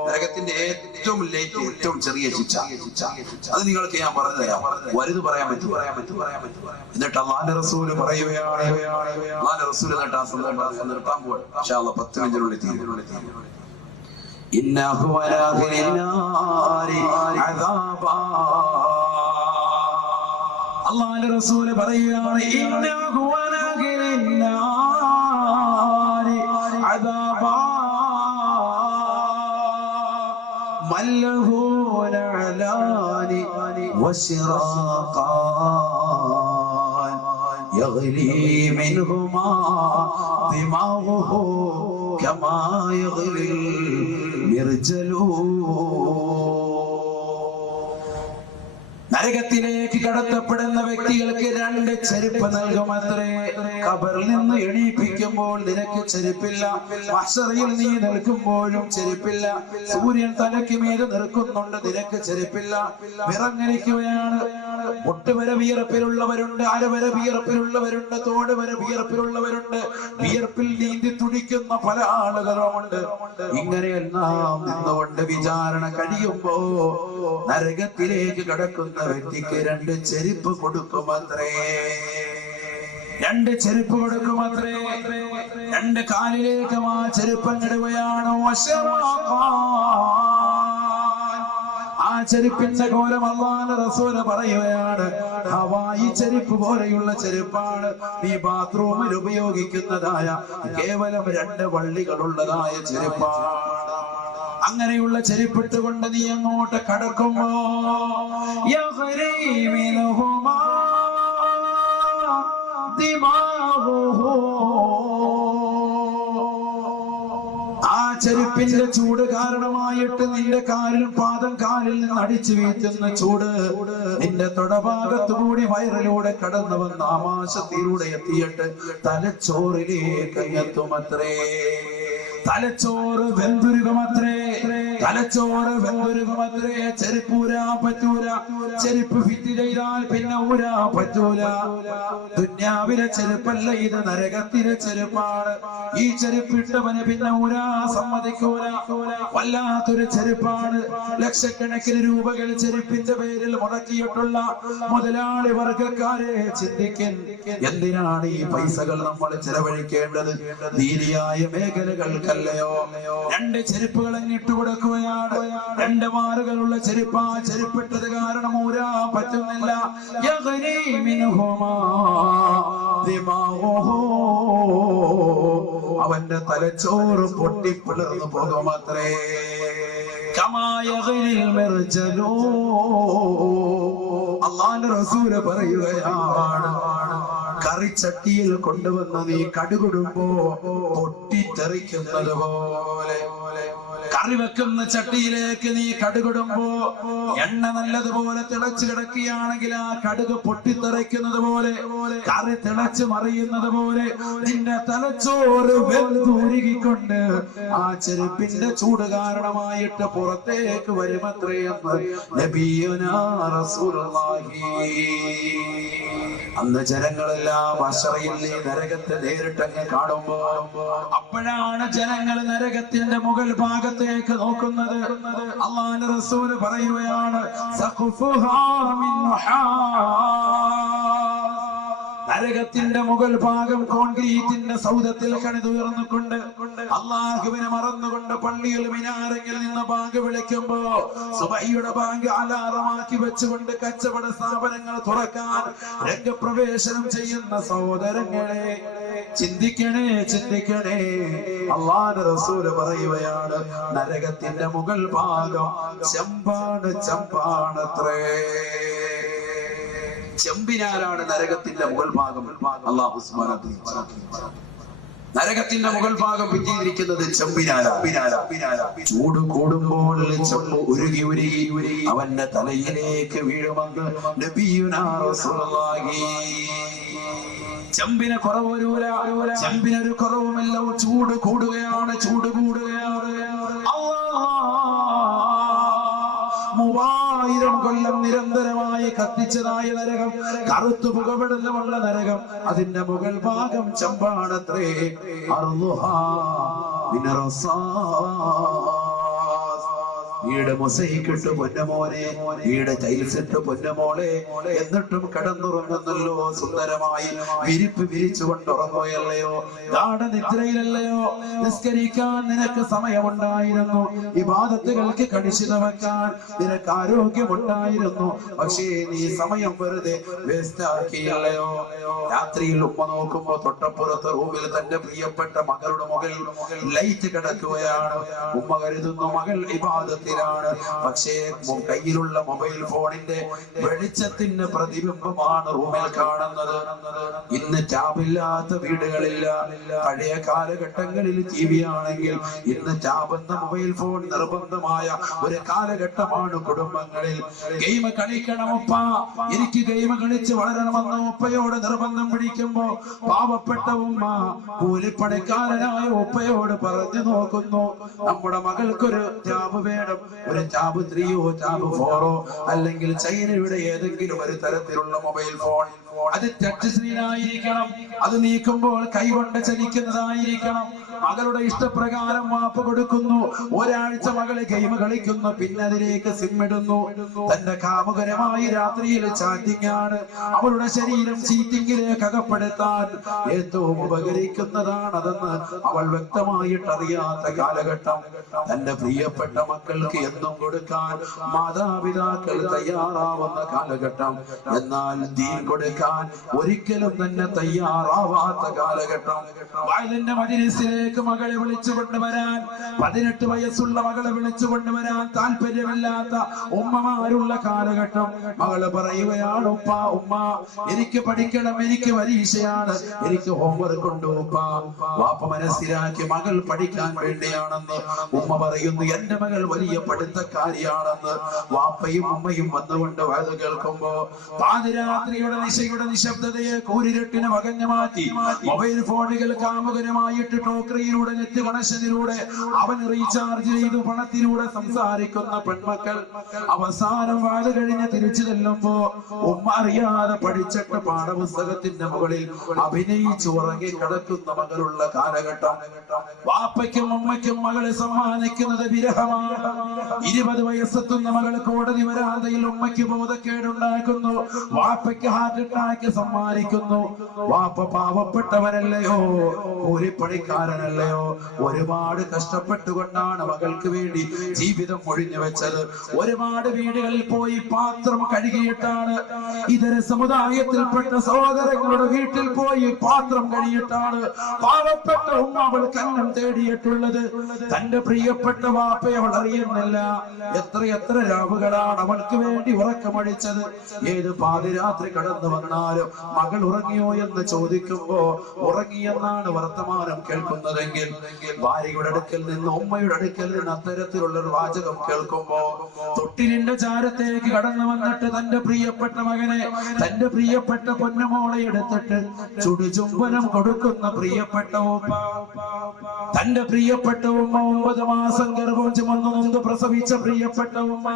നരകത്തിന്റെ ഏറ്റവും ചെറിയ ശിക്ഷ അത് നിങ്ങൾക്ക് ഞാൻ പറഞ്ഞു തരാം. വലുത് പറയാൻ പറ്റും. എന്നിട്ട് അള്ളാന്റെ റസൂല് പറയുകയാണ്, അള്ളാന്റെ റസൂല് എന്നിട്ട് ആ സന്ദർഭം നിർത്താൻ പോവാ. 10 മിനിറ്റിനുള്ളിൽ തീരും. അള്ളാന്റെ റസൂല് പറയുകയാണ്, مله نعلان وشراقان يغلي منهما دماغه كما يغلي المرجل. നരകത്തിലേക്ക് കടത്തപ്പെടുന്ന വ്യക്തികൾക്ക് 2 ചെരുപ്പ് നൽകുമത്രേ. ഖബറിൽ നിന്ന് എണീപ്പിക്കുമ്പോൾ നിനക്ക് ചെരുപ്പില്ല, മഹ്ശറിൽ നീ നിൽക്കുമ്പോഴും ചെരുപ്പില്ല, സൂര്യൻ തലയ്ക്ക് മീതെ നിൽക്കുന്നുണ്ട്, നിനക്ക് ചെരുപ്പില്ല. വിറങ്ങലിക്കുകയാണ്. മുട്ടുവരെ വിയർപ്പിലുള്ളവരുണ്ട്, അരവരെ വിയർപ്പിലുള്ളവരുണ്ട്, തോട് വരെ വിയർപ്പിലുള്ളവരുണ്ട്, വിയർപ്പിൽ നീന്തി തുടിക്കുന്ന പല ആളുകളുമുണ്ട്. ഇങ്ങനെയെല്ലാം നിന്നുകൊണ്ട് വിചാരണ കഴിയുമ്പോ നരകത്തിലേക്ക് കടക്കുന്ന വ്യക്തിക്ക് 2 ചെരുപ്പ് കൊടുക്കുമത്രേ. 2 ചെരുപ്പ് കൊടുക്കുമത്രേ. 2 കാലിലേക്ക് ആ ചെരുപ്പങ്ങിടുകയാണ്. ആ ചെരുപ്പിന്റെ കോലം അല്ലാഹുവിന്റെ റസൂല് പറയുകയാണ്, ഹവായി ചെരുപ്പ് പോലെയുള്ള ചെരുപ്പാണ്. നീ ബാത്റൂമിൽ ഉപയോഗിക്കുന്നതായ കേവലം 2 വള്ളികളുള്ളതായ ചെരുപ്പാണ്. അങ്ങനെയുള്ള ചെരുപ്പിട്ടുകൊണ്ട് നീ അങ്ങോട്ട് കടക്കുമ്പോ ആ ചെരുപ്പിന്റെ ചൂട് കാരണമായിട്ട് നിന്റെ പാദം കാലിൽ നിന്ന് അടിച്ചു വീഴ്ത്തുന്ന ചൂട് നിന്റെ തൊടഭാഗത്തുകൂടി വയറിലൂടെ കടന്നു വന്ന ആമാശത്തിലൂടെ എത്തിയിട്ട് തലച്ചോറിലേക്ക് എത്തുമത്രേ. തലച്ചോറ് വെന്തുരുകുമത്രേ. ചെരുപ്പ് ഊരാ പറ്റൂല. ചെരുപ്പ് ഫിറ്റ് ചെയ്താൽ പിന്നെ ഊരാ പറ്റൂല. ദുന്യാവിലെ ചെരുപ്പല്ല ഇത്, നരകത്തിലെ ചെരുപ്പാണ്. ഈ ചെരുപ്പിട്ടവന് പിന്നെ ഊരാ സമ്മതിക്കൂല. വല്ലാത്തൊരു ചെരുപ്പാണ്. ലക്ഷക്കണക്കിന് രൂപകൾ ചെരുപ്പിന്റെ പേരിൽ മുടക്കിയിട്ടുള്ള മുതലാളി വർഗക്കാരെ ചിന്തിക്കൻ, എന്തിനാണ് ഈ പൈസകൾ നമ്മൾ ചെലവഴിക്കേണ്ടത്? ദീനിയായ മേഖലകൾക്കല്ലയോ? 2 ചെരുപ്പുകൾ ഇട്ട് കൊടുക്കുകയാണ്. 2 മാറുകളുള്ള ചെരുപ്പ്. ആ ചെരുപ്പിട്ടത് കാരണം ഊരാ പറ്റുന്നില്ല. അവന്റെ തലച്ചോറ് പൊട്ടിപ്പിളർന്നു പോകുമത്രേ. അല്ലാഹുവിന്റെ റസൂല് പറയുകയാണ്, കറിച്ചട്ടിയിൽ കൊണ്ടുവന്ന് നീ കടുകിടുമ്പോ പൊട്ടിത്തെറിക്കുന്നത് പോലെ, കറി വെക്കുന്ന ചട്ടിയിലേക്ക് നീ കടുകിടുമ്പോ എണ്ണ നല്ലതുപോലെ തിളച്ചു കിടക്കുകയാണെങ്കിൽ ആ കടുക് പൊട്ടിത്തെറിക്കുന്നത് പോലെ, കറി തിളച്ചു മറിയുന്നത് പോലെ നിന്റെ തലച്ചോറ് വെന്തുരുകിക്കൊണ്ട് ആ ചെരുപ്പിന്റെ ചൂട് കാരണമായിട്ട് പുറത്തേക്ക് വരുമത്രയെന്ന് നബിയുനാ റസൂലുള്ളാഹി. അന്ന് ജനങ്ങളെല്ലാം അശറയിലെ നരകത്തെ നേരിട്ടങ്ങ് കാണുമ്പോ അപ്പോഴാണ് ജനങ്ങൾ നരകത്തിന്റെ മുകൾ ഭാഗത്തേക്ക് നോക്കുന്നത്. അല്ലാഹുവിന്റെ റസൂൽ പറയുകയാണ്, സഖഫുഹാ മിൻ നരകത്തിന്റെ മുകൾ ഭാഗം കോൺക്രീറ്റിന്റെ സൗധത്തിൽ കണിതുയർന്നുകൊണ്ട് അള്ളാഹുവിനെ മറന്നുകൊണ്ട് പള്ളിയിൽ മിനാരങ്ങളിൽ നിന്ന് ബാങ്ക് വിളിക്കുമ്പോ സുബഹിയുടെ ബാങ്ക് അലാറമാക്കി വെച്ചുകൊണ്ട് കച്ചവട സ്ഥാപനങ്ങൾ തുറക്കാൻ രംഗപ്രവേശനം ചെയ്യുന്ന സഹോദരങ്ങളെ, ചിന്തിക്കണേ ചിന്തിക്കണേ. അല്ലാഹുവിന്റെ റസൂൽ പറയുകയാണ്, നരകത്തിന്റെ മുകൾ ഭാഗം ചെമ്പാണ്, ചെമ്പാണത്രേ. ചെമ്പിനാലാണ് നരകത്തിന്റെ മുകൾ ഭാഗം. അല്ലാഹു സുബ്ഹാനഹു വ തആല നരകത്തിന്റെ മുകൾ ഭാഗം ഭിത്തിയിരിക്കുന്നത് ചെമ്പിനാലാണ്. ചൂട് കൂടുമ്പോൾ ചെമ്പ് ഉരുകി ഉരുകി അവന്റെ തലയിലേക്ക് വീഴുമെന്ന് നബിയുനാ റസൂലുള്ളാഹി. ചെമ്പിന് കുറവ് വരൂല, ചെമ്പിനൊരു കുറവുമില്ല. ചൂട് കൂടുകയാണ്, ചൂട് കൂടുകയാണ്. 3000 കൊല്ലം നിരന്തരമായി കത്തിച്ചതായ നരകം, കറുത്തു പുകപടലമുള്ള നരകം, അതിന്റെ മുകൾ ഭാഗം ചെമ്പാണത്രേ. വീട് മൊസൈക്കിട്ട് പൊന്നമോനെ, വീട് ടൈൽസിട്ട് പൊന്നമോളെ, എന്നിട്ടും കിടന്നുറങ്ങുന്നല്ലോ സുന്ദരമായി. വിരിപ്പ് വിരിച്ചുകൊണ്ട് ഉറങ്ങുകയല്ലയോ, ഗാഢനിദ്രയിലല്ലയോ. നിസ്കരിക്കാൻ നിനക്ക് സമയമുണ്ടായിരുന്നു, ഇബാദത്തുകൾക്ക് കണിശത വെക്കാൻ നിനക്ക് ആരോഗ്യമുണ്ടായിരുന്നു. പക്ഷേ നീ സമയം വെറുതെ വേസ്റ്റാക്കിയല്ലയോ. രാത്രിയിൽ ഉമ്മ നോക്കുമ്പോ തൊട്ടപ്പുറത്ത് റൂമിൽ തന്റെ പ്രിയപ്പെട്ട മകളുടെ മുകളിൽ ലൈറ്റ് കിടക്കുകയാണ്. ഉമ്മ കരുതുന്നു മകൾ ഇബാദത്തിൽ, പക്ഷേ കയ്യിലുള്ള മൊബൈൽ ഫോണിന്റെ വെളിച്ചത്തിന്റെ പ്രതിബിംബമാണ് റൂമിൽ കാണുന്നത്. ഇന്ന് ടാബില്ലാത്ത വീടുകളില്ല. പഴയ കാലഘട്ടങ്ങളിൽ ടി വി ആണെങ്കിൽ ഇന്ന് ടാബെന്ന മൊബൈൽ ഫോൺ നിർബന്ധമായ ഒരു കാലഘട്ടമാണ് കുടുംബങ്ങളിൽ. ഗെയിം കളിക്കണം ഉപ്പ, എനിക്ക് ഗെയിം കളിച്ച് വളരണമെന്ന് ഉപ്പയോട് നിർബന്ധം പിടിക്കുമ്പോ പാവപ്പെട്ട ഉമ്മ കൂലിപ്പണിക്കാരനായ ഉപ്പയോട് പറഞ്ഞു നോക്കുന്നു, നമ്മുടെ മകൾക്കൊരു ടാബ് വേണം, ഒരു ടാബ് 3ഓ ടാബ് 4ഓ അല്ലെങ്കിൽ ചൈനയുടെ ഏതെങ്കിലും ഒരു തരത്തിലുള്ള മൊബൈൽ ഫോൺ. അത് ടച്ച് സ്ക്രീൻ ആയിരിക്കണം, അത് നീക്കുമ്പോൾ കൈകൊണ്ട് ചലിക്കുന്നതായിരിക്കണം. മകളുടെ ഇഷ്ടപ്രകാരം മാപ്പ് കൊടുക്കുന്നു. ഒരാഴ്ച മകള് ഗെയിം കളിക്കുന്നു, പിന്നെ അതിലേക്ക് സിം ഇടുന്നു. തന്റെ കാമുകരമായി രാത്രിയിൽ ചാറ്റിംഗ് ആണ്. അവളുടെ ശരീരം ചീറ്റിംഗിലേക്ക് അകപ്പെടുത്താൻ ഏറ്റവും ഉപകരിക്കുന്നതാണതെന്ന് അവൾ വ്യക്തമായിട്ട് അറിയാത്ത കാലഘട്ടം. തന്റെ പ്രിയപ്പെട്ട മക്കൾക്ക് എന്നും കൊടുക്കാൻ മാതാപിതാക്കൾ തയ്യാറാവുന്ന കാലഘട്ടം. എന്നാൽ ദീൻ കൊടുക്കാൻ ഒരിക്കലും തന്നെ തയ്യാറാവാത്ത കാലഘട്ടം. വയലിന്റെ മജ്‌ലിസിലേക്ക് മകളെ വിളിച്ചു കൊണ്ടുവരാൻ, 18 വയസ്സുള്ള മകളെ വിളിച്ചു കൊണ്ടുവരാൻ താല്പര്യമില്ലാത്ത ഉമ്മമാരുള്ള കാലഘട്ടം. മകള് പറയുകയാണ്, ഉപ്പ ഉമ്മ എനിക്ക് പഠിക്കണം, എനിക്ക് പരീക്ഷയാണ്, എനിക്ക് ഹോംവർക്ക് ഉണ്ട് ഉപ്പ. വാപ്പ മനസ്സിലാക്കി മകൾ പഠിക്കാൻ വേണ്ടിയാണെന്ന്. ഉമ്മ പറയുന്നു, എന്റെ മകൾ വലിയ പഠിത്തക്കാരിയാണെന്ന്. വാപ്പയും ഉമ്മയും വന്നുകൊണ്ട് വയത് കേൾക്കുമ്പോ പാതിരാത്രിയുടെ നിശയുടെ നിശബ്ദതയെ കൂരിരട്ടിന് വകഞ്ഞു മാറ്റി മൊബൈൽ ഫോണുകൾ കാമുകനുമായിട്ട് ടോക്കറിയിലൂടെ നെറ്റ് കണക്ഷനിലൂടെ അവൻ റീചാർജ് ചെയ്തു പണത്തിലൂടെ സംസാരിക്കുന്ന പെൺമക്കൾ അവസാനം വാഴ കഴിഞ്ഞ് തിരിച്ചു ചെല്ലുമ്പോ ഉമ്മ അറിയാതെ പഠിച്ചിട്ട് പാഠപുസ്തകത്തിന്റെ മുകളിൽ അഭിനയിച്ചു ഉറങ്ങി കിടക്കുന്ന മകളുള്ള കാലഘട്ടം. വാപ്പയ്ക്കും ഉമ്മയ്ക്കും മകളെ സമ്മാനിക്കുന്നത് വിരഹമാണ്. 20 വയസ്സെത്തുന്ന മകൾ കോടതി വരാന്തയിൽ ഉമ്മയ്ക്ക് ബോധക്കേടുണ്ടാക്കുന്നു, വാപ്പയ്ക്ക് ഹാർട്ട് അറ്റാക്ക് സമ്മാനിക്കുന്നു. വാപ്പ പാവപ്പെട്ടവനല്ലയോ, കൂലിപ്പണിക്കാരനല്ലയോ, ഒരുപാട് കഷ്ടപ്പെട്ടുകൊണ്ടാണ് മകൾക്ക് വേണ്ടി ജീവിതം ഒഴിഞ്ഞു വെച്ചത്. ഒരുപാട് വീടുകളിൽ പോയി പാത്രം കഴുകിയിട്ടാണ്, ഇതര സമുദായത്തിൽപ്പെട്ട സഹോദരങ്ങളുടെ വീട്ടിൽ പോയി പാത്രം കഴുകിയിട്ടാണ് പാവപ്പെട്ട ഉമ്മ അവൾക്ക് അന്നം തേടിയിട്ടുള്ളത്. തന്റെ പ്രിയപ്പെട്ട വാപ്പയെ അവൾ അറിയുന്നില്ല. എത്ര രാവുകളാണ് അവൾക്ക് വേണ്ടി ഉറക്കമടിച്ചത്. ഏത് പാതിരാത്രി കടന്നു വന്നാലും മകൾ ഉറങ്ങി ഉറങ്ങിയോ എന്ന് ചോദിക്കുമ്പോ ഉറങ്ങിയെന്നാണ് വർത്തമാനം കേൾക്കുന്നതെങ്കിൽ ഭാര്യയുടെ അടുക്കൽ നിന്ന് ഉമ്മയുടെ അടുക്കൽ നിന്ന് അത്തരത്തിലുള്ള ഒരു വാചകം കേൾക്കുമ്പോ തൊട്ടിലിന്റെ ചാരത്തേക്ക് കടന്നു വന്നിട്ട് തന്റെ പ്രിയപ്പെട്ട മകനെ, തന്റെ പ്രിയപ്പെട്ട പൊന്നുമോളെ എടുത്തിട്ട് ചുടുചുംബനം കൊടുക്കുന്ന പ്രിയപ്പെട്ട ഉമ്മ, തന്റെ പ്രിയപ്പെട്ട ഉമ്മ 9 മാസം ഗർഭം ചുമന്നു നൊന്ത് പ്രസവിച്ച പ്രിയപ്പെട്ട ഉമ്മ,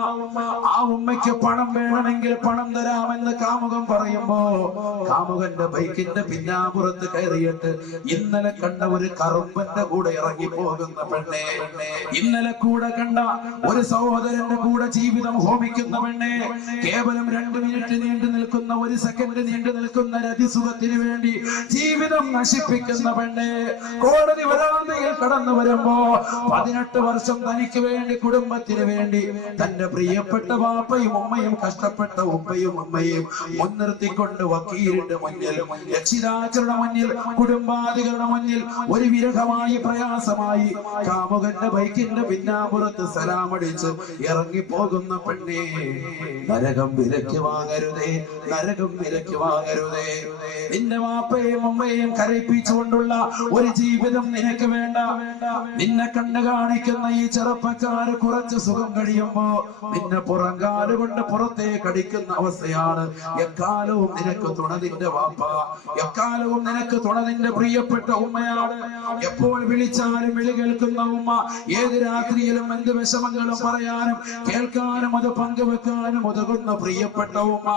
ആ ഉമ്മയ്ക്ക് പണം വേണമെങ്കിൽ പണം തരാമെന്ന് കാമുകൻ പറയുമ്പോ കാമുകന്റെ ബൈക്കിന്റെ പിന്നാപുറത്ത് കയറിയിട്ട് ഇന്നലെ കണ്ട ഒരു കറുമ്പന്റെ കൂടെ ഇറങ്ങി പോകുന്ന പെണ്ണെ, ഇന്നലെ കൂടെ കണ്ട ഒരു സഹോദരന്റെ കൂടെ ജീവിതം ഹോമിക്കുന്ന പെണ്ണെ, കേവലം 2 മിനിറ്റ് നീണ്ടു നിൽക്കുന്ന, 1 സെക്കൻഡ് നീണ്ടു നിൽക്കുന്ന രതിസുഖത്തിന് വേണ്ടി ജീവിതം നശിപ്പിക്കുന്ന പെണ്ണെ, കോടതി വരാന്തയിൽ കടന്നു വരുമ്പോ 18 വർഷം തനിക്ക് വേണ്ടി, കുടുംബത്തിന് വേണ്ടി, തന്റെ പ്രിയപ്പെട്ട വാപ്പയും ഉമ്മയും, കഷ്ടപ്പെട്ട ഉപ്പയും ഉമ്മയും മുൻനിർത്തിക്കൊണ്ട് വക്കീലിന്റെ മുന്നിൽ, രക്ഷിതാക്കളുടെ മുന്നിൽ, കുടുംബാദികളുടെ മുന്നിൽ ഒരു വിരഹമായി, പ്രയാസമായി കാമുകന്റെ ബൈക്കിന്റെ പിന്നാപുറത്ത് സലാമടിച്ച് ഇറങ്ങിപ്പോകുന്ന പെണ്ണേ, നരകം വിലക്ക് വാങ്ങരുതേ, നരകം വിലക്ക് വാങ്ങരുതേ. നിന്റെ വാപ്പയും ഉമ്മയും കരയിപ്പിച്ചുകൊണ്ടുള്ള ഒരു ജീവിതം നിനക്ക് വേണ്ട. നിന്നെ കണ്ണു കാണിക്കുന്ന ഈ ചെറുപ്പക്കാര് കുറച്ച് സുഖം കഴിയുമ്പോ നിന്നെ പുറങ്കാലുകൊണ്ട് പുറത്തേക്ക് അടിക്കുന്ന അവസ്ഥയാണ്. എക്കാലവും നിനക്ക് തുണ നിന്റെ വാപ്പ, എക്കാലവും നിനക്ക് തുണ നിന്റെ പ്രിയപ്പെട്ട ഉമ്മയാണ്. എപ്പോൾ വിളിച്ചാലും വിളി കേൾക്കുന്ന ഉമ്മ, ഏത് രാത്രിയിലും എന്ത് വിഷമങ്ങളും പറയാനും കേൾക്കാനും അത് പങ്കുവെക്കാനും ഒതുങ്ങുന്ന പ്രിയപ്പെട്ട ഉമ്മ.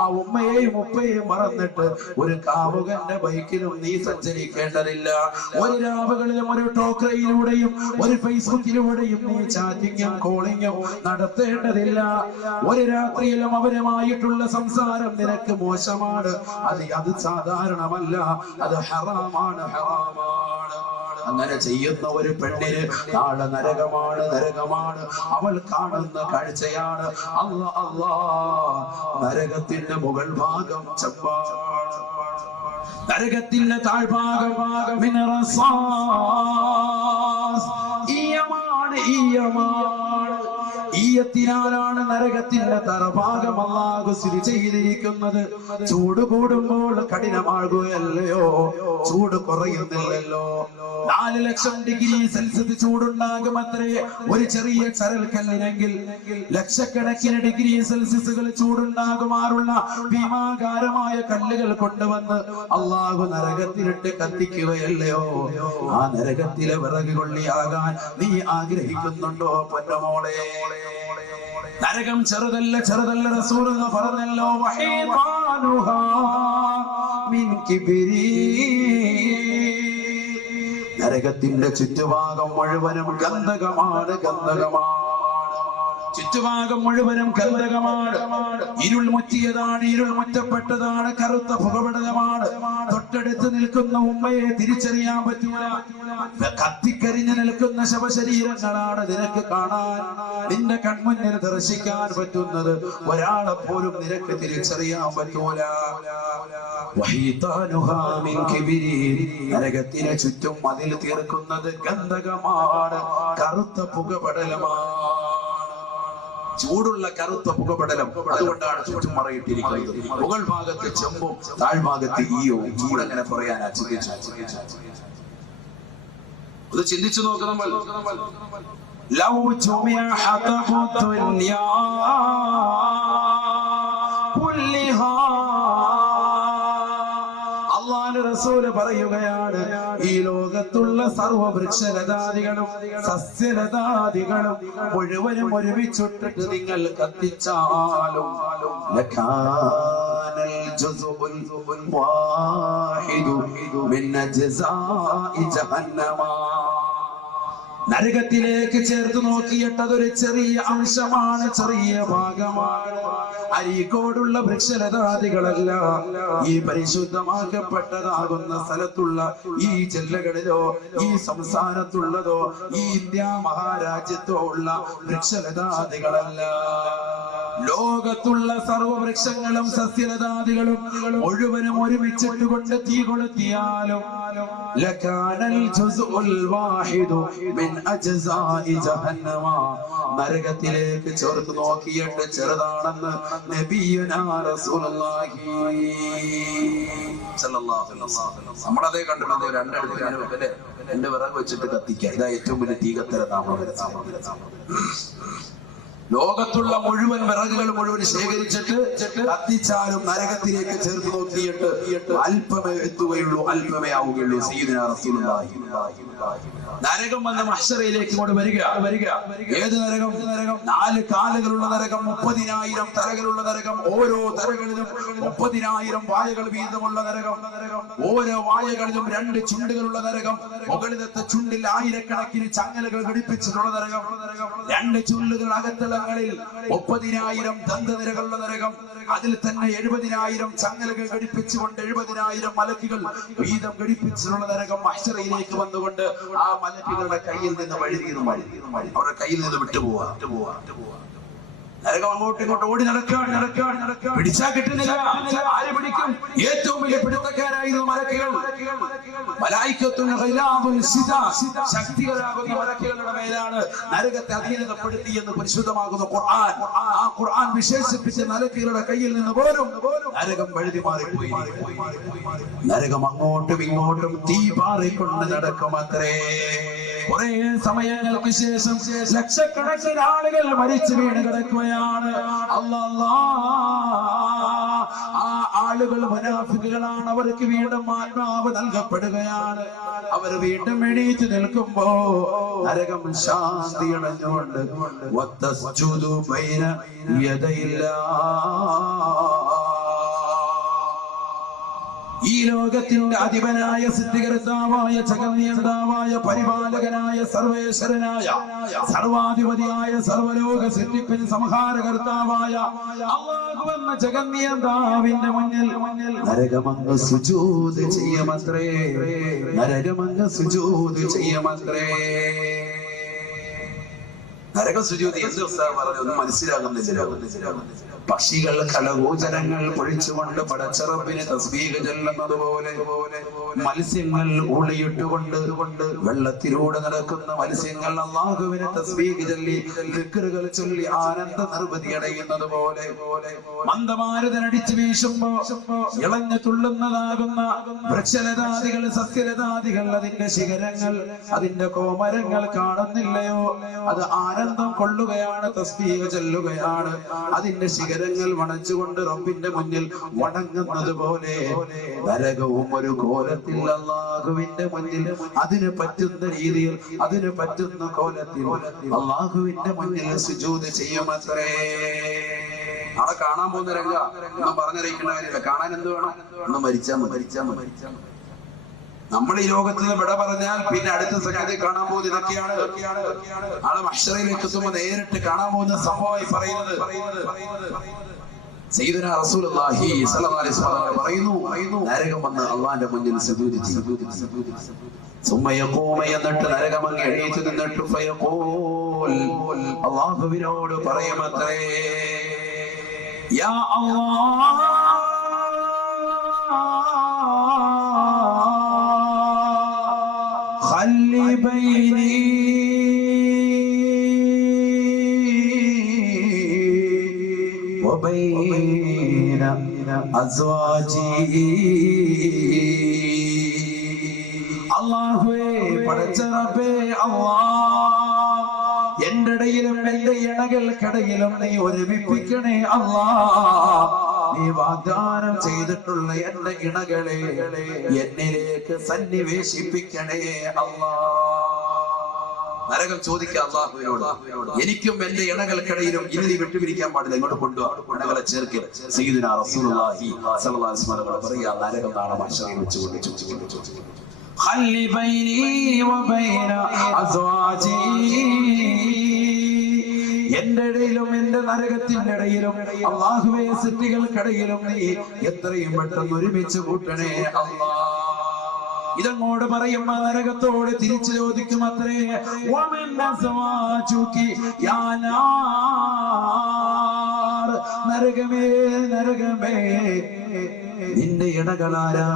ആ ഉമ്മയെയും ഉപ്പയെയും മറന്നിട്ട് ഒരു കാമുകന്റെ ബൈക്കിലും നീ സഞ്ചരിക്കേണ്ടതില്ല. ഒരു രാവുകളിലും ഒരു ടോക്രയിലൂടെയും ഒരു ഫേസ്ബുക്കിലൂടെയും നീ ചാറ്റിങ്ങും കോളിങ്ങും നടത്തേണ്ടതില്ല. ഒരു രാത്രിയിലും അവരുമായിട്ടുള്ള സംസാരം നിനക്ക് മോശമാണ്, അത് സാധാരണമല്ല, അത് ഹറാമാണ്, ഹറാമാണ്. അങ്ങനെ ചെയ്യുന്ന ഒരു പെണ്ണിന് നാളെ നരകമാണ്, നരകമാണ്. അവൾ കാണുന്ന കാഴ്ചയാണ് അല്ലാ, അല്ലാ, നരകത്തിന്റെ മുകൾ ഭാഗം ചെമ്പാണ്, നരകത്തിന്റെ താഴ്ഭാഗം ഈയത്തിനാലാണ് നരകത്തിന്റെ തറഭാഗം അല്ലാഹു സ്ഥിതി ചെയ്തിരിക്കുന്നത്. ചൂട് കൂടുമ്പോൾ കഠിനമാകുകയല്ലയോ, ചൂട് കുറയുന്നില്ലല്ലോ. 4 ലക്ഷം ഡിഗ്രി സെൽഷ്യസ് ചൂടുണ്ടാകുമത്രേ ഒരു ചെറിയ ചരൽക്കല്ലിനെങ്കിൽ. ലക്ഷക്കണക്കിന് ഡിഗ്രി സെൽഷ്യസുകൾ ചൂടുണ്ടാകുമാറുള്ള ഭീമാകാരമായ കല്ലുകൾ കൊണ്ടുവന്ന് അല്ലാഹു നരകത്തിലിട്ട് കത്തിക്കുകയല്ലയോ. ആ നരകത്തിലെ വിറക് കൊള്ളിയാകാൻ നീ ആഗ്രഹിക്കുന്നുണ്ടോ പൊന്നമോളെ? നരകം ചെറുതല്ല, ചെറുതല്ല. റസൂൽ പറഞ്ഞല്ലോ, നരകത്തിന്റെ ചുറ്റുഭാഗം മുഴുവനും ഗന്ധകമാണ്, ഗന്ധകമാണ്. ചുറ്റുഭാഗം മുഴുവനും ഗന്ധകമാണ്. ഇരുൾ മുറ്റിയതാണ്, ഇരുൾ മുറ്റപ്പെട്ടതാണ്, കറുത്ത പുകപടലമാണ്. തൊട്ടടുത്ത് നിൽക്കുന്ന ഉമ്മയെ തിരിച്ചറിയാൻ പറ്റൂല. കത്തിക്കരിഞ്ഞു നിൽക്കുന്ന ശവശരീരങ്ങളാണ് നിനക്ക് കാണാൻ, നിന്റെ കൺമുന്നിൽ ദർശിക്കാൻ പറ്റുന്നത്. ഒരാളെ പോലും നിനക്ക് തിരിച്ചറിയാൻ പറ്റൂല. നരകത്തിന് ചുറ്റും മതിൽ തീർക്കുന്നത് ഗന്ധകമാണ്, കറുത്ത പുകപടലമാണ്, ചൂടുള്ള കറുത്ത പുകപടലം. അതുകൊണ്ടാണ് ചുറ്റും മറയിട്ടിരിക്കുന്നത്. മുകൾ ഭാഗത്ത് ചെമ്പും താഴ്ഭാഗത്ത് ഈയവും. ചൂടങ്ങനെ പറയാനാ അത് ചിന്തിച്ചു നോക്കണം. അല്ലാഹുവിന്റെ റസൂല് പറയുകയാണ്, ഈ ലോകത്തുള്ള സർവവൃക്ഷലതാദികളും സസ്യലതാദികളും മുഴുവനും ഒരുമിച്ചിട്ടിട്ട് നിങ്ങൾ കത്തിച്ചാലും നരകത്തിലേക്ക് ചേർത്ത് നോക്കിയിട്ട് അതൊരു ചെറിയ അംശമാണ്, ചെറിയ ഭാഗമാണ്. അരീക്കോടുള്ള വൃക്ഷലതാദികളല്ല, ഈ പരിശുദ്ധമാക്കപ്പെട്ടതാകുന്ന സ്ഥലത്തുള്ള ഈ ജില്ലകളിലോ ഈ സംസ്ഥാനത്തുള്ളതോ ഈ ഇന്ത്യ മഹാരാജ്യത്തോ ഉള്ള വൃക്ഷലതാദികളല്ല. ലോകത്തുള്ള സർവവൃക്ഷങ്ങളും സസ്യലതാദികളും മുഴുവനും ഒരുമിച്ചിട്ടുകൊണ്ട് തീ കൊളുത്തിയാലും നരകത്തിലേക്ക് ചേർത്ത് നോക്കിയിട്ട് ചെറുതാണെന്ന് നബിയുനാ റസൂലുള്ളാഹി സല്ലല്ലാഹു അലൈഹി വസല്ലം. നമ്മളതേ കണ്ടിട്ടുണ്ട്, രണ്ടെടുത്ത് എന്റെ വിറക് വെച്ചിട്ട് കത്തിക്കുക. ഇതാ ഏറ്റവും വലിയ തീകത്തര നാമം. ലോകത്തുള്ള മുഴുവൻ വിറകുകൾ മുഴുവൻ ശേഖരിച്ചിട്ട് കത്തിച്ചാലും നരകത്തിലേക്ക് ചേർത്ത് നോക്കിയിട്ട് അല്പമേ എത്തുകയുള്ളൂ, അല്പമേ ആവുകയുള്ളൂ. സയ്യിദുനാ റസൂലുള്ളാഹി. നരകം വന്ന മഹ്ശറയിലേക്ക് കൊണ്ട് വരിക. ഏത് നരകം? 4 കാലുകളുള്ള നരകം, 30,000 തലകളുള്ള നരകം, ഓരോ തലകളിലും 30,000 വായകൾ വീതമുള്ള നരകം, ഓരോ വായകളിലും 2 ചുണ്ടുകളുള്ള നരകം, മുകളിലത്തെ ചുണ്ടിൽ ആയിരക്കണക്കിന് ചങ്ങലകൾ ഘടിപ്പിച്ചിട്ടുള്ള നരകം, 2 ചുണ്ടുകൾ അകത്തളങ്ങളിൽ 30,000 ദന്തനിരകളുള്ള നരകം, അതിൽ തന്നെ 70,000 ചങ്ങലകൾ ഘടിപ്പിച്ചുകൊണ്ട് 70,000 മലക്കുകൾ വീതം ഘടിപ്പിച്ചിട്ടുള്ള നരകം മഹ്ശറയിലേക്ക് വന്നുകൊണ്ട് ആ മലക്കുകളുടെ കയ്യിൽ നിന്ന് വഴുതിയത് അവരുടെ കയ്യിൽ നിന്ന് വിട്ടുപോവാ. നരകം അങ്ങോട്ടും ഇങ്ങോട്ടും ഓടി നടക്കാൻ പിടിച്ചാ കിട്ടുന്നില്ല. ആര് പിടിക്കും? ഏറ്റവും വലിയ പിടുത്തക്കാരായിരുന്നു മലക്കുകൾ. ശക്തികളാകുന്ന മലക്കുകളുടെ മേലാണ് നരകത്തെ അധീനതപ്പെടുത്തി എന്ന് പരിശുദ്ധമാകുന്ന ഖുർആൻ. ആ ഖുർആൻ വിശേഷിപ്പിച്ച മലക്കുകളുടെ കയ്യിൽ നിന്ന് പോലും നരകം വഴുതി മാറിപ്പോയി. നരകം അങ്ങോട്ടും ഇങ്ങോട്ടും തീ പാറിക്കൊണ്ട് നടക്കുമത്രേ. കുറെ സമയങ്ങൾക്ക് ശേഷം ലക്ഷക്കണക്കിന് ആളുകൾ മരിച്ചു വീണ് കിടക്കുകയാണ്. അല്ലാഹ്, ആ ആളുകൾ മുനാഫിക്കുകളാണ്. അവർക്ക് വീണ്ടും ആത്മാവ് നൽകപ്പെടുകയാണ്. അവർ വീണ്ടും എണീറ്റ് നിൽക്കുമ്പോ നരകം ശാന്തി അടഞ്ഞുകൊണ്ട് വത്തസ്ജുദു ബൈന യദയില്ലാഹ്. ഈ ലോകത്തിന്റെ അധിപനായ സിദ്ധികർത്താവായ ജഗന്നിയന്താവായ പരിപാലകനായ സർവേശ്വരനായ സർവാധിപതിയായ സർവലോക സിദ്ധിപ്പിൻ സംഹാരകർത്താവായ അല്ലാഹു എന്ന ജഗന്നിയന്താവിന്റെ മുന്നിൽ നരകമങ്ങ് സുജൂദ് ചെയ്യുമത്രേ. നരകമങ്ങ് സുജൂദ് ചെയ്യുമത്രേ. നരക സുജൂദ് എന്ത് പറഞ്ഞു ഒന്നും മനസ്സിലാകുന്നില്ല. പക്ഷികൾ കളഗോചരങ്ങൾ പൊഴിച്ചുകൊണ്ട് പടച്ചറപ്പിന് തസ്ബീഹ് ചൊല്ലുന്നത് പോലെ മത്സ്യങ്ങൾ ഊളിയിട്ടുകൊണ്ട് വെള്ളത്തിലൂടെ നടക്കുന്ന മത്സ്യങ്ങൾ അല്ലാഹുവിനെ തസ്ബീഹ് ചൊല്ലി ദിക്റുകൾ ചൊല്ലി ആനന്ദ നിർവൃതി അടയുന്നത് പോലെ മന്ദമാരുതനടിച്ചു വീശുമ്പോ ഇളഞ്ഞു തുള്ളുന്നതാകുന്ന വൃക്ഷലതാദികൾ, സസ്യലതാദികൾ, അതിന്റെ ശിഖരങ്ങൾ, അതിന്റെ കോമരങ്ങൾ കാണുന്നില്ലയോ? അത് ആനന്ദം കൊള്ളുകയാണ്, തസ്ബീഹ് ചൊല്ലുകയാണ്. അതിന്റെ ശിഖരങ്ങൾ വണച്ചുകൊണ്ട് റബ്ബിന്റെ മുന്നിൽ വണങ്ങുന്നത് പോലെ നരകവും ഒരു കോലത്തിൽ അല്ലാഹുവിന്റെ മുന്നിൽ അതിന് പറ്റുന്ന രീതിയിൽ, അതിന് പറ്റുന്ന കോലത്തിൽ അല്ലാഹുവിന്റെ മുന്നിൽ സുജൂദ് ചെയ്യുമത്രേ. അവിടെ കാണാൻ പോകുന്ന രംഗ ഒന്നും പറഞ്ഞറിയിക്കേണ്ട കാര്യമില്ല. കാണാൻ എന്ത് വേണം? ഒന്ന് മരിച്ചാ മതി. നമ്മൾ ഈ ലോകത്ത് നിന്ന് വിട പറഞ്ഞാൽ പിന്നെ അടുത്ത സംഗതി കാണാൻ പോകുന്നത് ഇതൊക്കെയാണ്. ആളെ മഹ്ശറയിലേക്ക് എത്തുമ്പോൾ നേരിട്ട് കാണാൻ പോകുന്ന സംഭവമായി പറയുന്നത് സയ്യിദുനാ റസൂലുള്ളാഹി സ്വല്ലല്ലാഹു അലൈഹി വസല്ലം പറയുന്നു, നരകം വന്ന് അല്ലാഹുവിന്റെ മുന്നിൽ സുജൂദ് ചെയ്യും. സുമ്മ യഖൂമ, എന്നിട്ട് നരകം അങ്ങ് എഴുന്നേറ്റ് നിന്നിട്ട് ഫയഖൂൽ, അല്ലാഹുവിനോട് പറയുമത്രേ, യാ അല്ലാഹ്, خلي بيني وبين أزواجي. അല്ലാഹുവേ, പടച്ച റബ്ബേ, അല്ലാഹ്, എന്റെ ഇടയിലും എന്റെ ഇണകൾക്കിടയിലും നീ ഒരുമിപ്പിക്കണേ അല്ലാഹ്. നീ വാഗ്ദാനം ചെയ്തിട്ടുള്ള എന്റെ ഇണകളെ എന്നിലേക്ക് സന്നിവേശിപ്പിക്കണേ അല്ലാഹ്. നരകം ചോദിക്കുക അല്ലാഹുവിനോട്, എനിക്കും എന്റെ ഇണകൾക്കിടയിലും ഇനി നീ വിട്ടുപിരിക്കാൻ പാടില്ല, ഇങ്ങോട്ട് കൊണ്ടുവാ, ഇണകളെ ചേർക്കുക. സയ്യിദുനാ റസൂലുള്ളാഹി സ്വല്ലല്ലാഹു അലൈഹി വസല്ലം പറയാ, നരകം നാളെ മഹ്ശറിൽ വെച്ചുകൊണ്ട് ഖല്ലി ബൈനി വബൈന അസ്വാജി, എന്റെ ഇടയിലും എന്റെ നരകത്തിന്റെ ഇടയിലും അല്ലാഹുവേ സൃഷ്ടികൾക്കിടയിലും നീ എത്രയും പെട്ടെന്ന് ഒരുമിച്ച് കൂട്ടണേ അല്ലാഹ്. ഇതങ്ങോട് പറയുമ്പോ നരകത്തോട് തിരിച്ചു ചോദിക്കും അത്രേ, നരകമേ, നരകമേ, നിന്റെ ഇണകളാരാ?